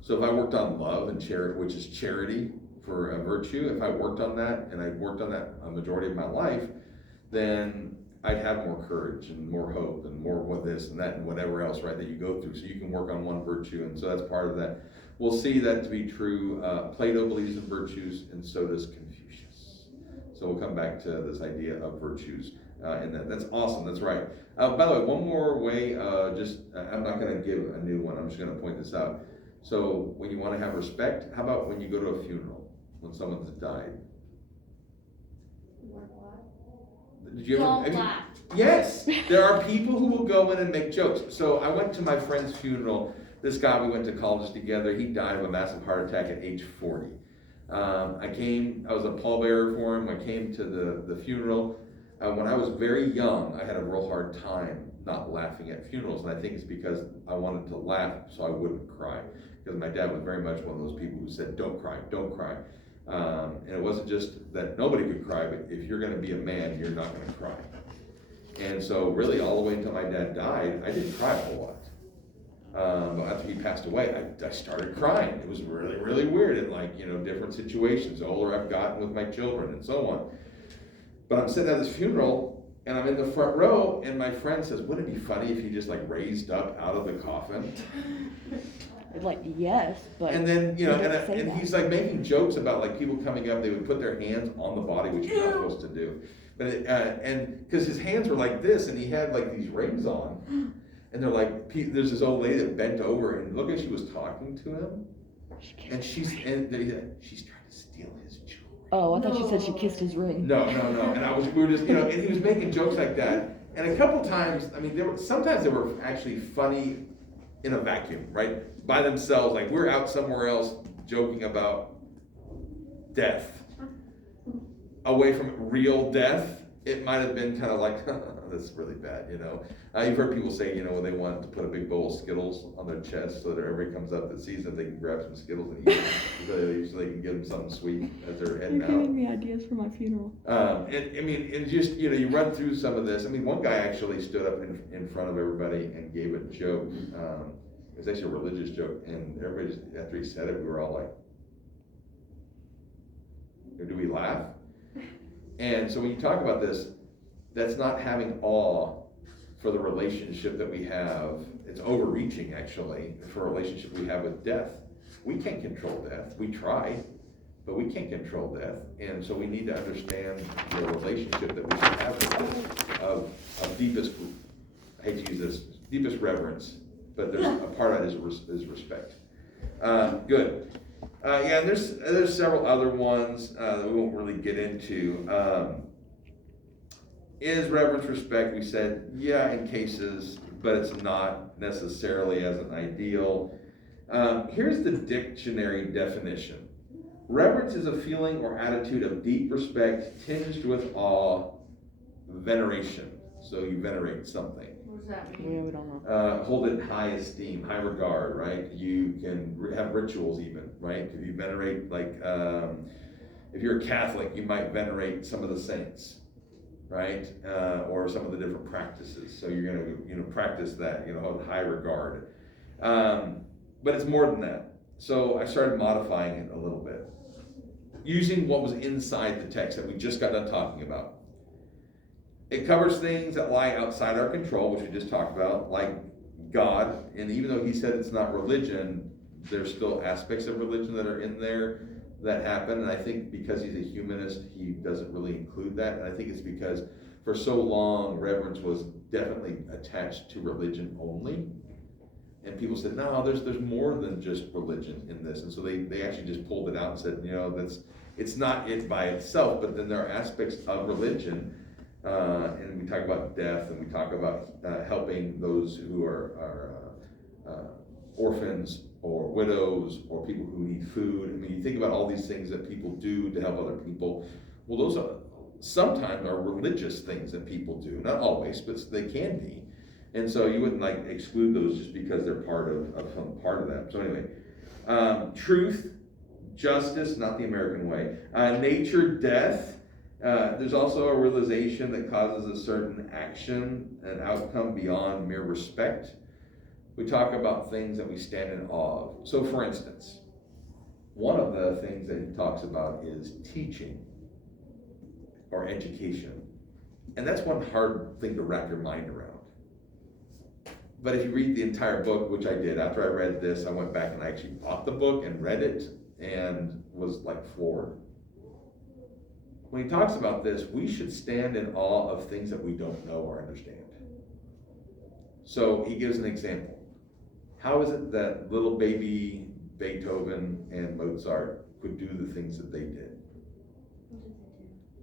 So if I worked on love and charity, which is charity for a virtue, if I worked on that, and I worked on that a majority of my life, then I'd have more courage and more hope and more with this and that and whatever else, right, that you go through. So you can work on one virtue, and so that's part of that. We'll see that to be true. Plato believes in virtues, and so does Confucius. So we'll come back to this idea of virtues. And that's awesome, that's right. By the way, one more way, I'm not gonna give a new one, I'm just gonna point this out. So when you wanna have respect, how about when you go to a funeral, when someone's died? Did you ever? Don't have you- laugh. Yes, there are people who will go in and make jokes. So I went to my friend's funeral. This guy, we went to college together. He died of a massive heart attack at age 40. I was a pallbearer for him. I came to the funeral. When I was very young, I had a real hard time not laughing at funerals. And I think it's because I wanted to laugh so I wouldn't cry. Because my dad was very much one of those people who said, don't cry, don't cry. And it wasn't just that nobody could cry, but if you're gonna be a man, you're not gonna cry. And so really all the way until my dad died, I didn't cry a whole lot. But after he passed away, I started crying. It was really, really weird in different situations. The older I've gotten with my children and so on. But I'm sitting at this funeral and I'm in the front row and my friend says, wouldn't it be funny if you just raised up out of the coffin? Yes, but. And then, they don't say and that. he's making jokes about people coming up, they would put their hands on the body, which you're not supposed to do. But and because his hands were like this and he had these rings on. And they're there's this old lady that bent over and look, she was talking to him. And she's trying to steal his jewelry. Oh, I thought you said she kissed his ring. No. And we were just, and he was making jokes like that. And a couple times, sometimes they were actually funny in a vacuum, right? By themselves, we're out somewhere else joking about death. Away from real death, it might have been kind of that's really bad, You've heard people say, when they want to put a big bowl of Skittles on their chest so that everybody comes up that sees them, they can grab some Skittles and eat them so they can give them something sweet as they're heading You're out. giving me ideas for my funeral. And just, you run through some of this. One guy actually stood up in front of everybody and gave a joke. It was actually a religious joke, and everybody just, after he said it, we were all like, do we laugh? And so when you talk about this, that's not having awe for the relationship that we have. It's overreaching, actually, for a relationship we have with death. We can't control death. We try, but we can't control death. And so we need to understand the relationship that we should have with it, of deepest, I hate to use this, deepest reverence, but there's a part of it is respect. Good. And there's several other ones that we won't really get into. Is reverence respect? We said, yeah, in cases, but it's not necessarily as an ideal. Here's the dictionary definition. Reverence is a feeling or attitude of deep respect tinged with awe, veneration. So you venerate something. What does that Yeah, mean? we don't know. Hold it in high esteem, high regard, right? You can have rituals even, right? If you venerate, if you're a Catholic, you might venerate some of the saints, right? Or some of the different practices. So you're gonna, practice that, hold high regard. But it's more than that. So I started modifying it a little bit. using what was inside the text that we just got done talking about. It covers things that lie outside our control, which we just talked about, like God. And even though he said it's not religion, there's still aspects of religion that are in there that happen. And I think because he's a humanist, he doesn't really include that. And I think it's because for so long, reverence was definitely attached to religion only. And people said, no, there's more than just religion in this. And so they actually just pulled it out and said, it's not it by itself, but then there are aspects of religion. And we talk about death, and we talk about helping those who are orphans or widows or people who need food. I mean, you think about all these things that people do to help other people. Well, those sometimes are religious things that people do. Not always, but they can be. And so you wouldn't exclude those just because they're part of that. So anyway, truth, justice, not the American way. Nature, death. There's also a realization that causes a certain action, an outcome beyond mere respect. We talk about things that we stand in awe of. So for instance, one of the things that he talks about is teaching or education. And that's one hard thing to wrap your mind around. But if you read the entire book, which I did, after I read this, I went back and I actually bought the book and read it and was floored. When he talks about this, we should stand in awe of things that we don't know or understand. So he gives an example. How is it that little baby Beethoven and Mozart could do the things that they did?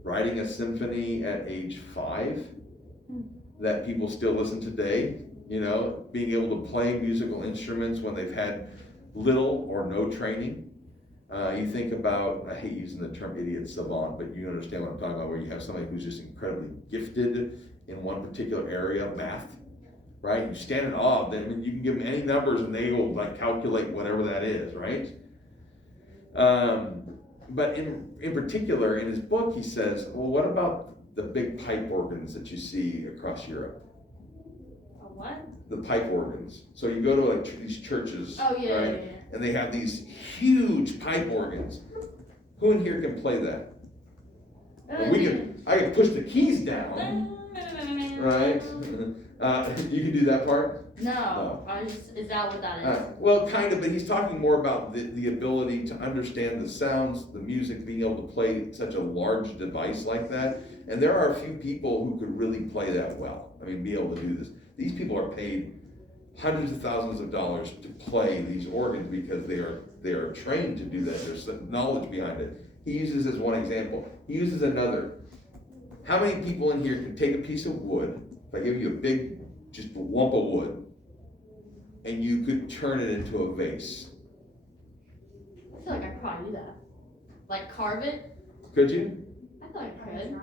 Writing a symphony at age 5 that people still listen today, being able to play musical instruments when they've had little or no training. You think about, I hate using the term idiot savant, but you understand what I'm talking about, where you have somebody who's just incredibly gifted in one particular area, math, right? You stand in awe of them, and you can give them any numbers and they will calculate whatever that is, right? But in particular, in his book, he says, well, what about the big pipe organs that you see across Europe? What? The pipe organs. So you go to these churches, Oh, yeah, right? yeah, yeah. And they have these huge pipe organs. Who in here can play that? I can push the keys down, right? You can do that part? No, is that what that is? Well, kind of, but he's talking more about the ability to understand the sounds, the music, being able to play such a large device like that. And there are a few people who could really play that well. I mean, be able to do this. These people are paid hundreds of thousands of dollars to play these organs because they are trained to do that. There's knowledge behind it. He uses as one example. He uses another. How many people in here could take a piece of wood, if I give you a big, just a lump of wood, and you could turn it into a vase? I feel like I could probably do that. Carve it? Could you? I feel like I could.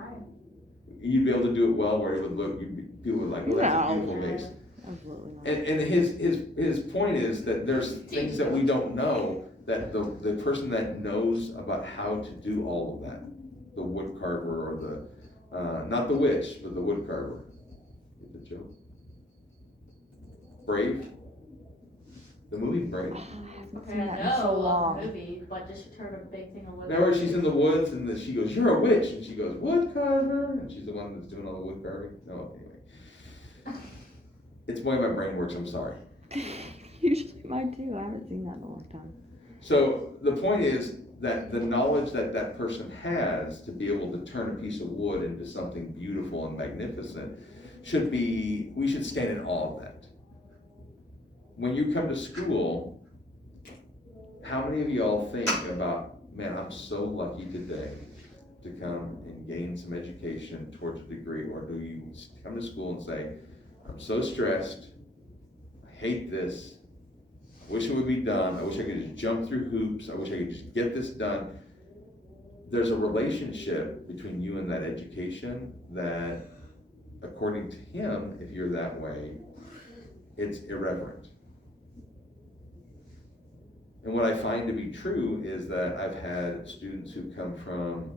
You'd be able to do it well where it would look, people would well, that's a beautiful vase. Absolutely not. And his point is that there's things that we don't know, that the person that knows about how to do all of that, the wood carver or not the witch, but the wood carver. Get the joke? Brave? The movie Brave. Okay, Seen I that in so know long. the movie, but does she turn a big thing of wood? Remember she's in the woods and then she goes, "You're a witch," and she goes, "Wood carver," and she's the one that's doing all the wood carving. No, anyway. It's the way my brain works, I'm sorry. Usually mine too. I haven't seen that in a long time. So the point is that the knowledge that person has to be able to turn a piece of wood into something beautiful and magnificent we should stand in awe of that. When you come to school, how many of y'all think about, man, I'm so lucky today to come and gain some education towards a degree? Or do you come to school and say, I'm so stressed, I hate this, I wish it would be done, I wish I could just jump through hoops, I wish I could just get this done? There's a relationship between you and that education that, according to him, if you're that way, it's irreverent. And what I find to be true is that I've had students who come from,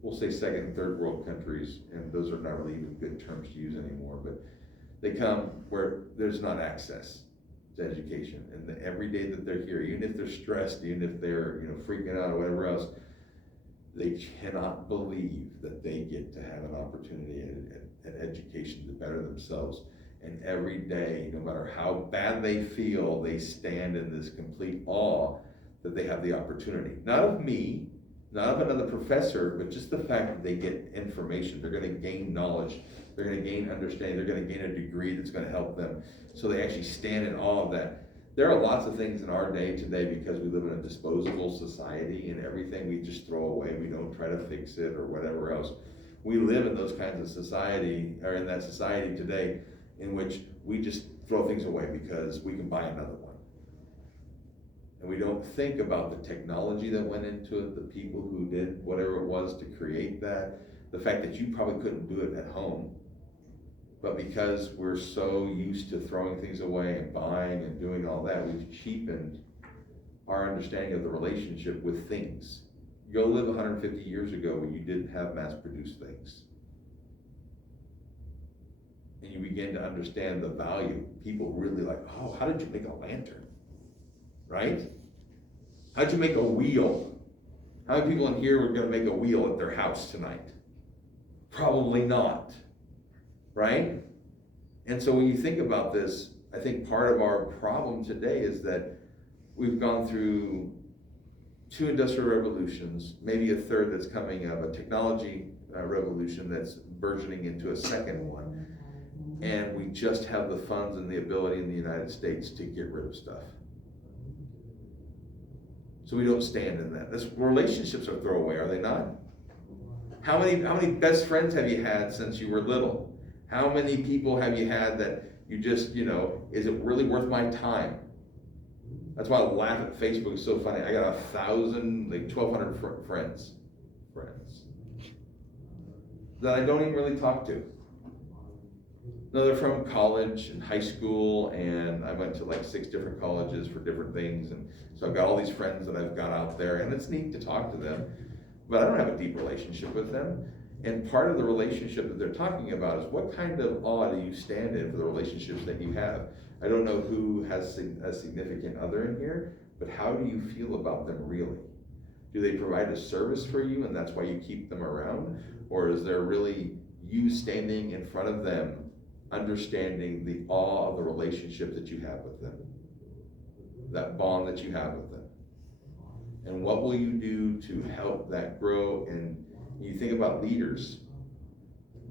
we'll say second and third world countries, and those are not really even good terms to use anymore, but they come where there's not access to education. And every day that they're here, even if they're stressed, even if they're, freaking out or whatever else, they cannot believe that they get to have an opportunity at education to better themselves. And every day, no matter how bad they feel, they stand in this complete awe that they have the opportunity. Not of me, not of another professor, but just the fact that they get information. They're gonna gain knowledge, they're gonna gain understanding, they're gonna gain a degree that's gonna help them. So they actually stand in awe of that. There are lots of things in our day today, because we live in a disposable society, and everything we just throw away, we don't try to fix it or whatever else. We live in those kinds of society, or in that society today, in which we just throw things away because we can buy another one. And we don't think about the technology that went into it, the people who did whatever it was to create that, the fact that you probably couldn't do it at home. But because we're so used to throwing things away and buying and doing all that, we've cheapened our understanding of the relationship with things. Go live 150 years ago when you didn't have mass-produced things. And you begin to understand the value. People really like, oh, how did you make a lantern? Right? How'd you make a wheel? How many people in here were gonna make a wheel at their house tonight? Probably not, right? And so when you think about this, I think part of our problem today is that we've gone through 2 industrial revolutions, maybe a third that's coming of a technology revolution that's burgeoning into a second one. And we just have the funds and the ability in the United States to get rid of stuff. So we don't stand in that. Relationships are throwaway, are they not? How many best friends have you had since you were little? How many people have you had that you just, is it really worth my time? That's why I laugh at Facebook. It's so funny. I got 1,200 friends that I don't even really talk to. No, they're from college and high school, and I went to like 6 different colleges for different things, and so I've got all these friends that I've got out there, and it's neat to talk to them, but I don't have a deep relationship with them. And part of the relationship that they're talking about is what kind of awe do you stand in for the relationships that you have? I don't know who has a significant other in here, but how do you feel about them really? Do they provide a service for you and that's why you keep them around? Or is there really you standing in front of them, understanding the awe of the relationship that you have with them, that bond that you have with them? And what will you do to help that grow? And you think about leaders.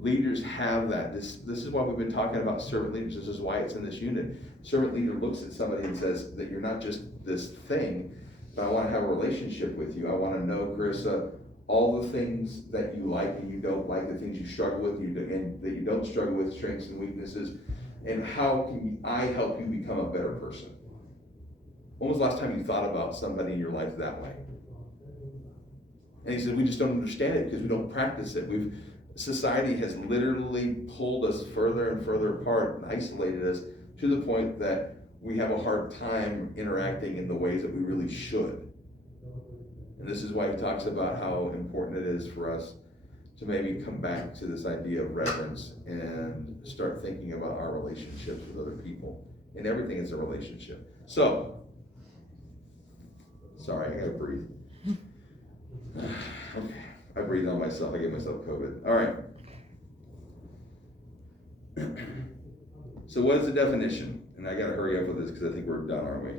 Leaders have that. This is why we've been talking about servant leaders. This is why it's in this unit. Servant leader looks at somebody and says that you're not just this thing, but I want to have a relationship with you. I want to know, Carissa, all the things that you like and you don't like, the things you struggle with, and that you don't struggle with, strengths and weaknesses, and how can I help you become a better person? When was the last time you thought about somebody in your life that way? And he said, we just don't understand it because we don't practice it. Society has literally pulled us further and further apart and isolated us to the point that we have a hard time interacting in the ways that we really should. And this is why he talks about how important it is for us to maybe come back to this idea of reverence and start thinking about our relationships with other people. And everything is a relationship. So, sorry, I gotta breathe. Okay, I breathed on myself. I gave myself COVID. All right. So what is the definition? And I gotta hurry up with this because I think we're done, aren't we?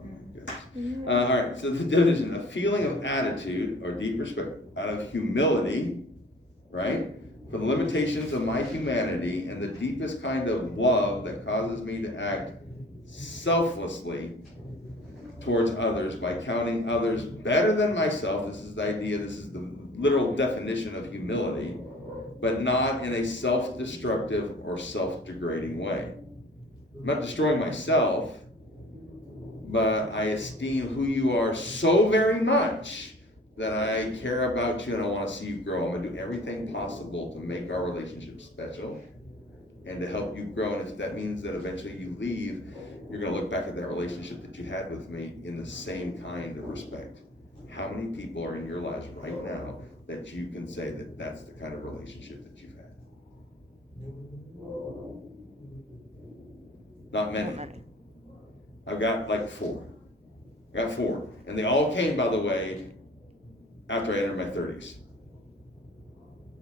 Oh my goodness. All right, so the definition, a feeling of attitude or deep respect out of humility, right? For the limitations of my humanity and the deepest kind of love that causes me to act selflessly towards others by counting others better than myself. This is the idea, this is the literal definition of humility, but not in a self-destructive or self-degrading way. I'm not destroying myself, but I esteem who you are so very much that I care about you and I want to see you grow. I'm going to do everything possible to make our relationship special and to help you grow. And if that means that eventually you leave, you're going to look back at that relationship that you had with me in the same kind of respect. How many people are in your lives right now that you can say that that's the kind of relationship that you've had? Not many. I've got like 4. I got 4. And they all came, by the way, after I entered my 30s.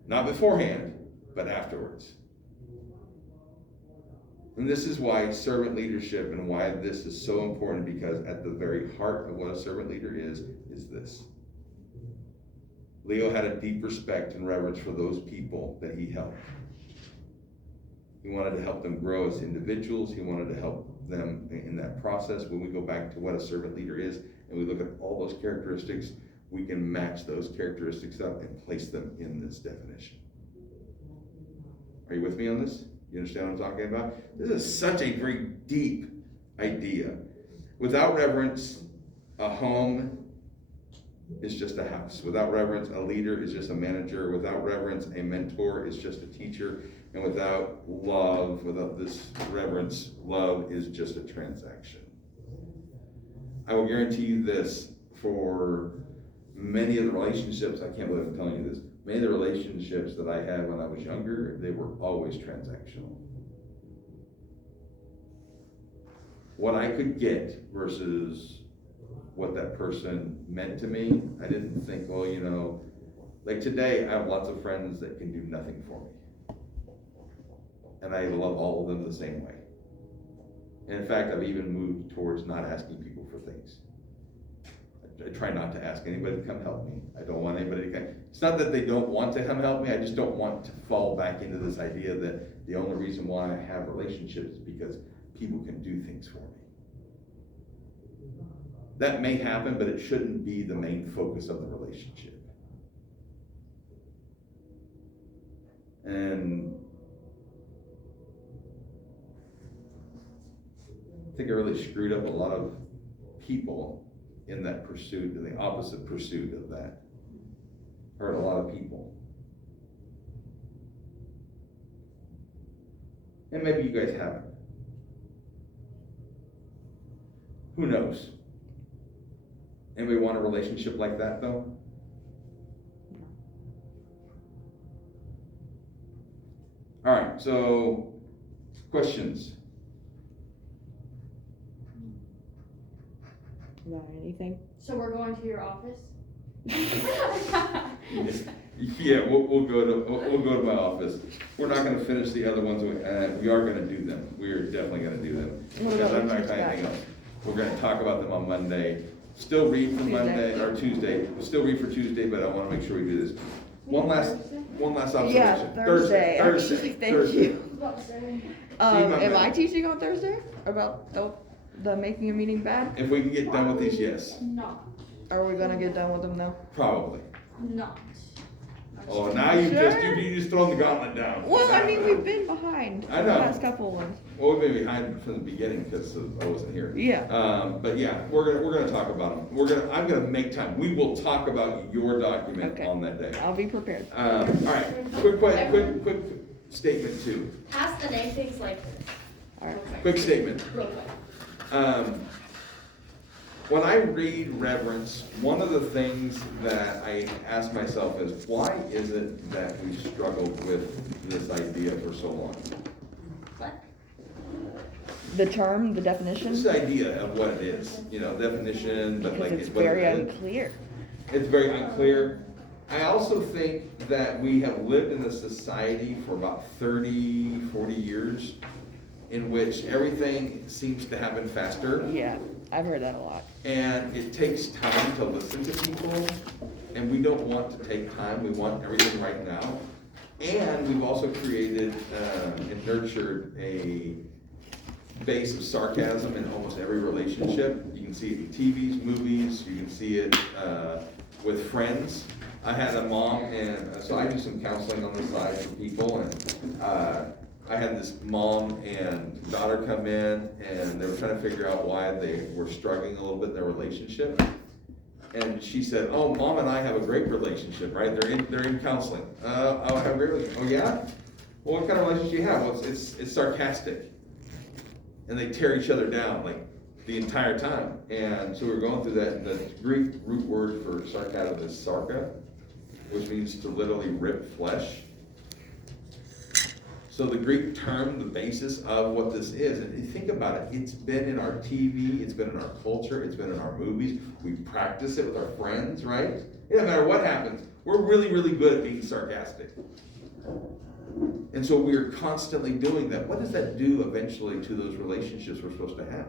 Not beforehand, but afterwards. And this is why servant leadership and why this is so important, because at the very heart of what a servant leader is this. Leo had a deep respect and reverence for those people that he helped. He wanted to help them grow as individuals. He wanted to help them in that process. When we go back to what a servant leader is, and we look at all those characteristics, we can match those characteristics up and place them in this definition. Are you with me on this? You understand what I'm talking about? This is such a very deep idea. Without reverence, a home is just a house. Without reverence, a leader is just a manager. Without reverence, a mentor is just a teacher. And without love, without this reverence, love is just a transaction. I will guarantee you this, for many of the relationships, I can't believe I'm telling you this, many of the relationships that I had when I was younger, they were always transactional. What I could get versus what that person meant to me, I didn't think, well, you know, like today, I have lots of friends that can do nothing for me. And I love all of them the same way. And in fact, I've even moved towards not asking people for things. I try not to ask anybody to come help me. I don't want anybody to come. It's not that they don't want to come help me, I just don't want to fall back into this idea that the only reason why I have relationships is because people can do things for me. That may happen, but it shouldn't be the main focus of the relationship. And I think I really screwed up a lot of people in that pursuit, in the opposite pursuit of that. Hurt a lot of people. And maybe you guys haven't. Who knows? Anybody want a relationship like that though? All right, so questions? About anything? So we're going to your office? Yeah, we'll go to my office. We're not going to finish the other ones. We are going to do them. We are definitely going to do them. What Because about I'm not Tuesday? got anything else. We're going to talk about them on Monday. Still read for Monday or Tuesday. We'll still read for Tuesday, but I want to make sure we do this. One last observation. Yeah, Thursday. Actually, thank you. Am Monday. I teaching on Thursday about the making a meeting bad? If we can get done with these, yes, Not. Are we gonna get done with them though? probably. Not. Oh, now you just thrown the gauntlet down. Well, I mean, we've been behind I the know. past couple ones. Well, we've been behind from the beginning because I wasn't here. Yeah. But yeah, we're gonna talk about them. I'm gonna make time. We will talk about your document Okay. on that day. I'll be prepared. All right. Quick statement too. Ask the name things like this. All right. Quick statement. Real quick. When I read reverence, one of the things that I ask myself is, why is it that we struggled with this idea for so long? What? The term, the definition, This idea of what it is, definition, but because like it's what very it is. unclear. It's very unclear. I also think that we have lived in a society for about 30, 40 years in which everything seems to happen faster. Yeah, I've heard that a lot. And it takes time to listen to people, and we don't want to take time. We want everything right now. And we've also created and nurtured a base of sarcasm in almost every relationship. You can see it in TVs, movies, you can see it with friends. I had a mom, and so I do some counseling on the side for people, and I had this mom and daughter come in, and they were trying to figure out why they were struggling a little bit in their relationship. And she said, "Oh, Mom and I have a great relationship, right? They're in counseling. Oh, have a great relationship. Oh, yeah? Well, what kind of relationship do you have? Well, it's sarcastic, and they tear each other down like the entire time." And so we were going through that. The Greek root word for sarcasm is sarka, which means to literally rip flesh. So the Greek term, the basis of what this is, and you think about it, it's been in our TV, it's been in our culture, it's been in our movies. We practice it with our friends, right? It doesn't matter what happens. We're really, really good at being sarcastic. And so we are constantly doing that. What does that do eventually to those relationships we're supposed to have?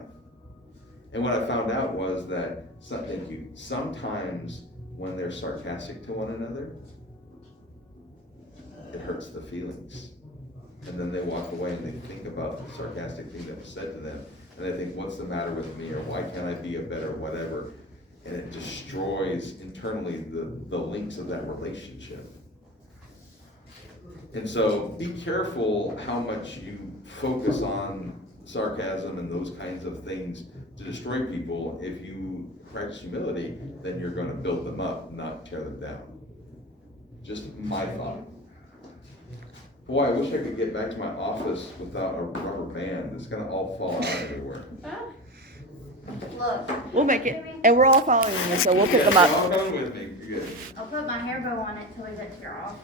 And what I found out was that, sometimes when they're sarcastic to one another, it hurts the feelings. And then they walk away and they think about the sarcastic thing that was said to them. And they think, what's the matter with me? Or why can't I be a better whatever? And it destroys internally the links of that relationship. And so be careful how much you focus on sarcasm and those kinds of things to destroy people. If you practice humility, then you're going to build them up, not tear them down. Just my thought. Boy, I wish I could get back to my office without a rubber band. It's gonna all fall out everywhere. Look, We'll make it, and we're all following you, so we'll pick them Yeah, up. you're all done with me. You're good. I'll put my hair bow on it till we get to your office.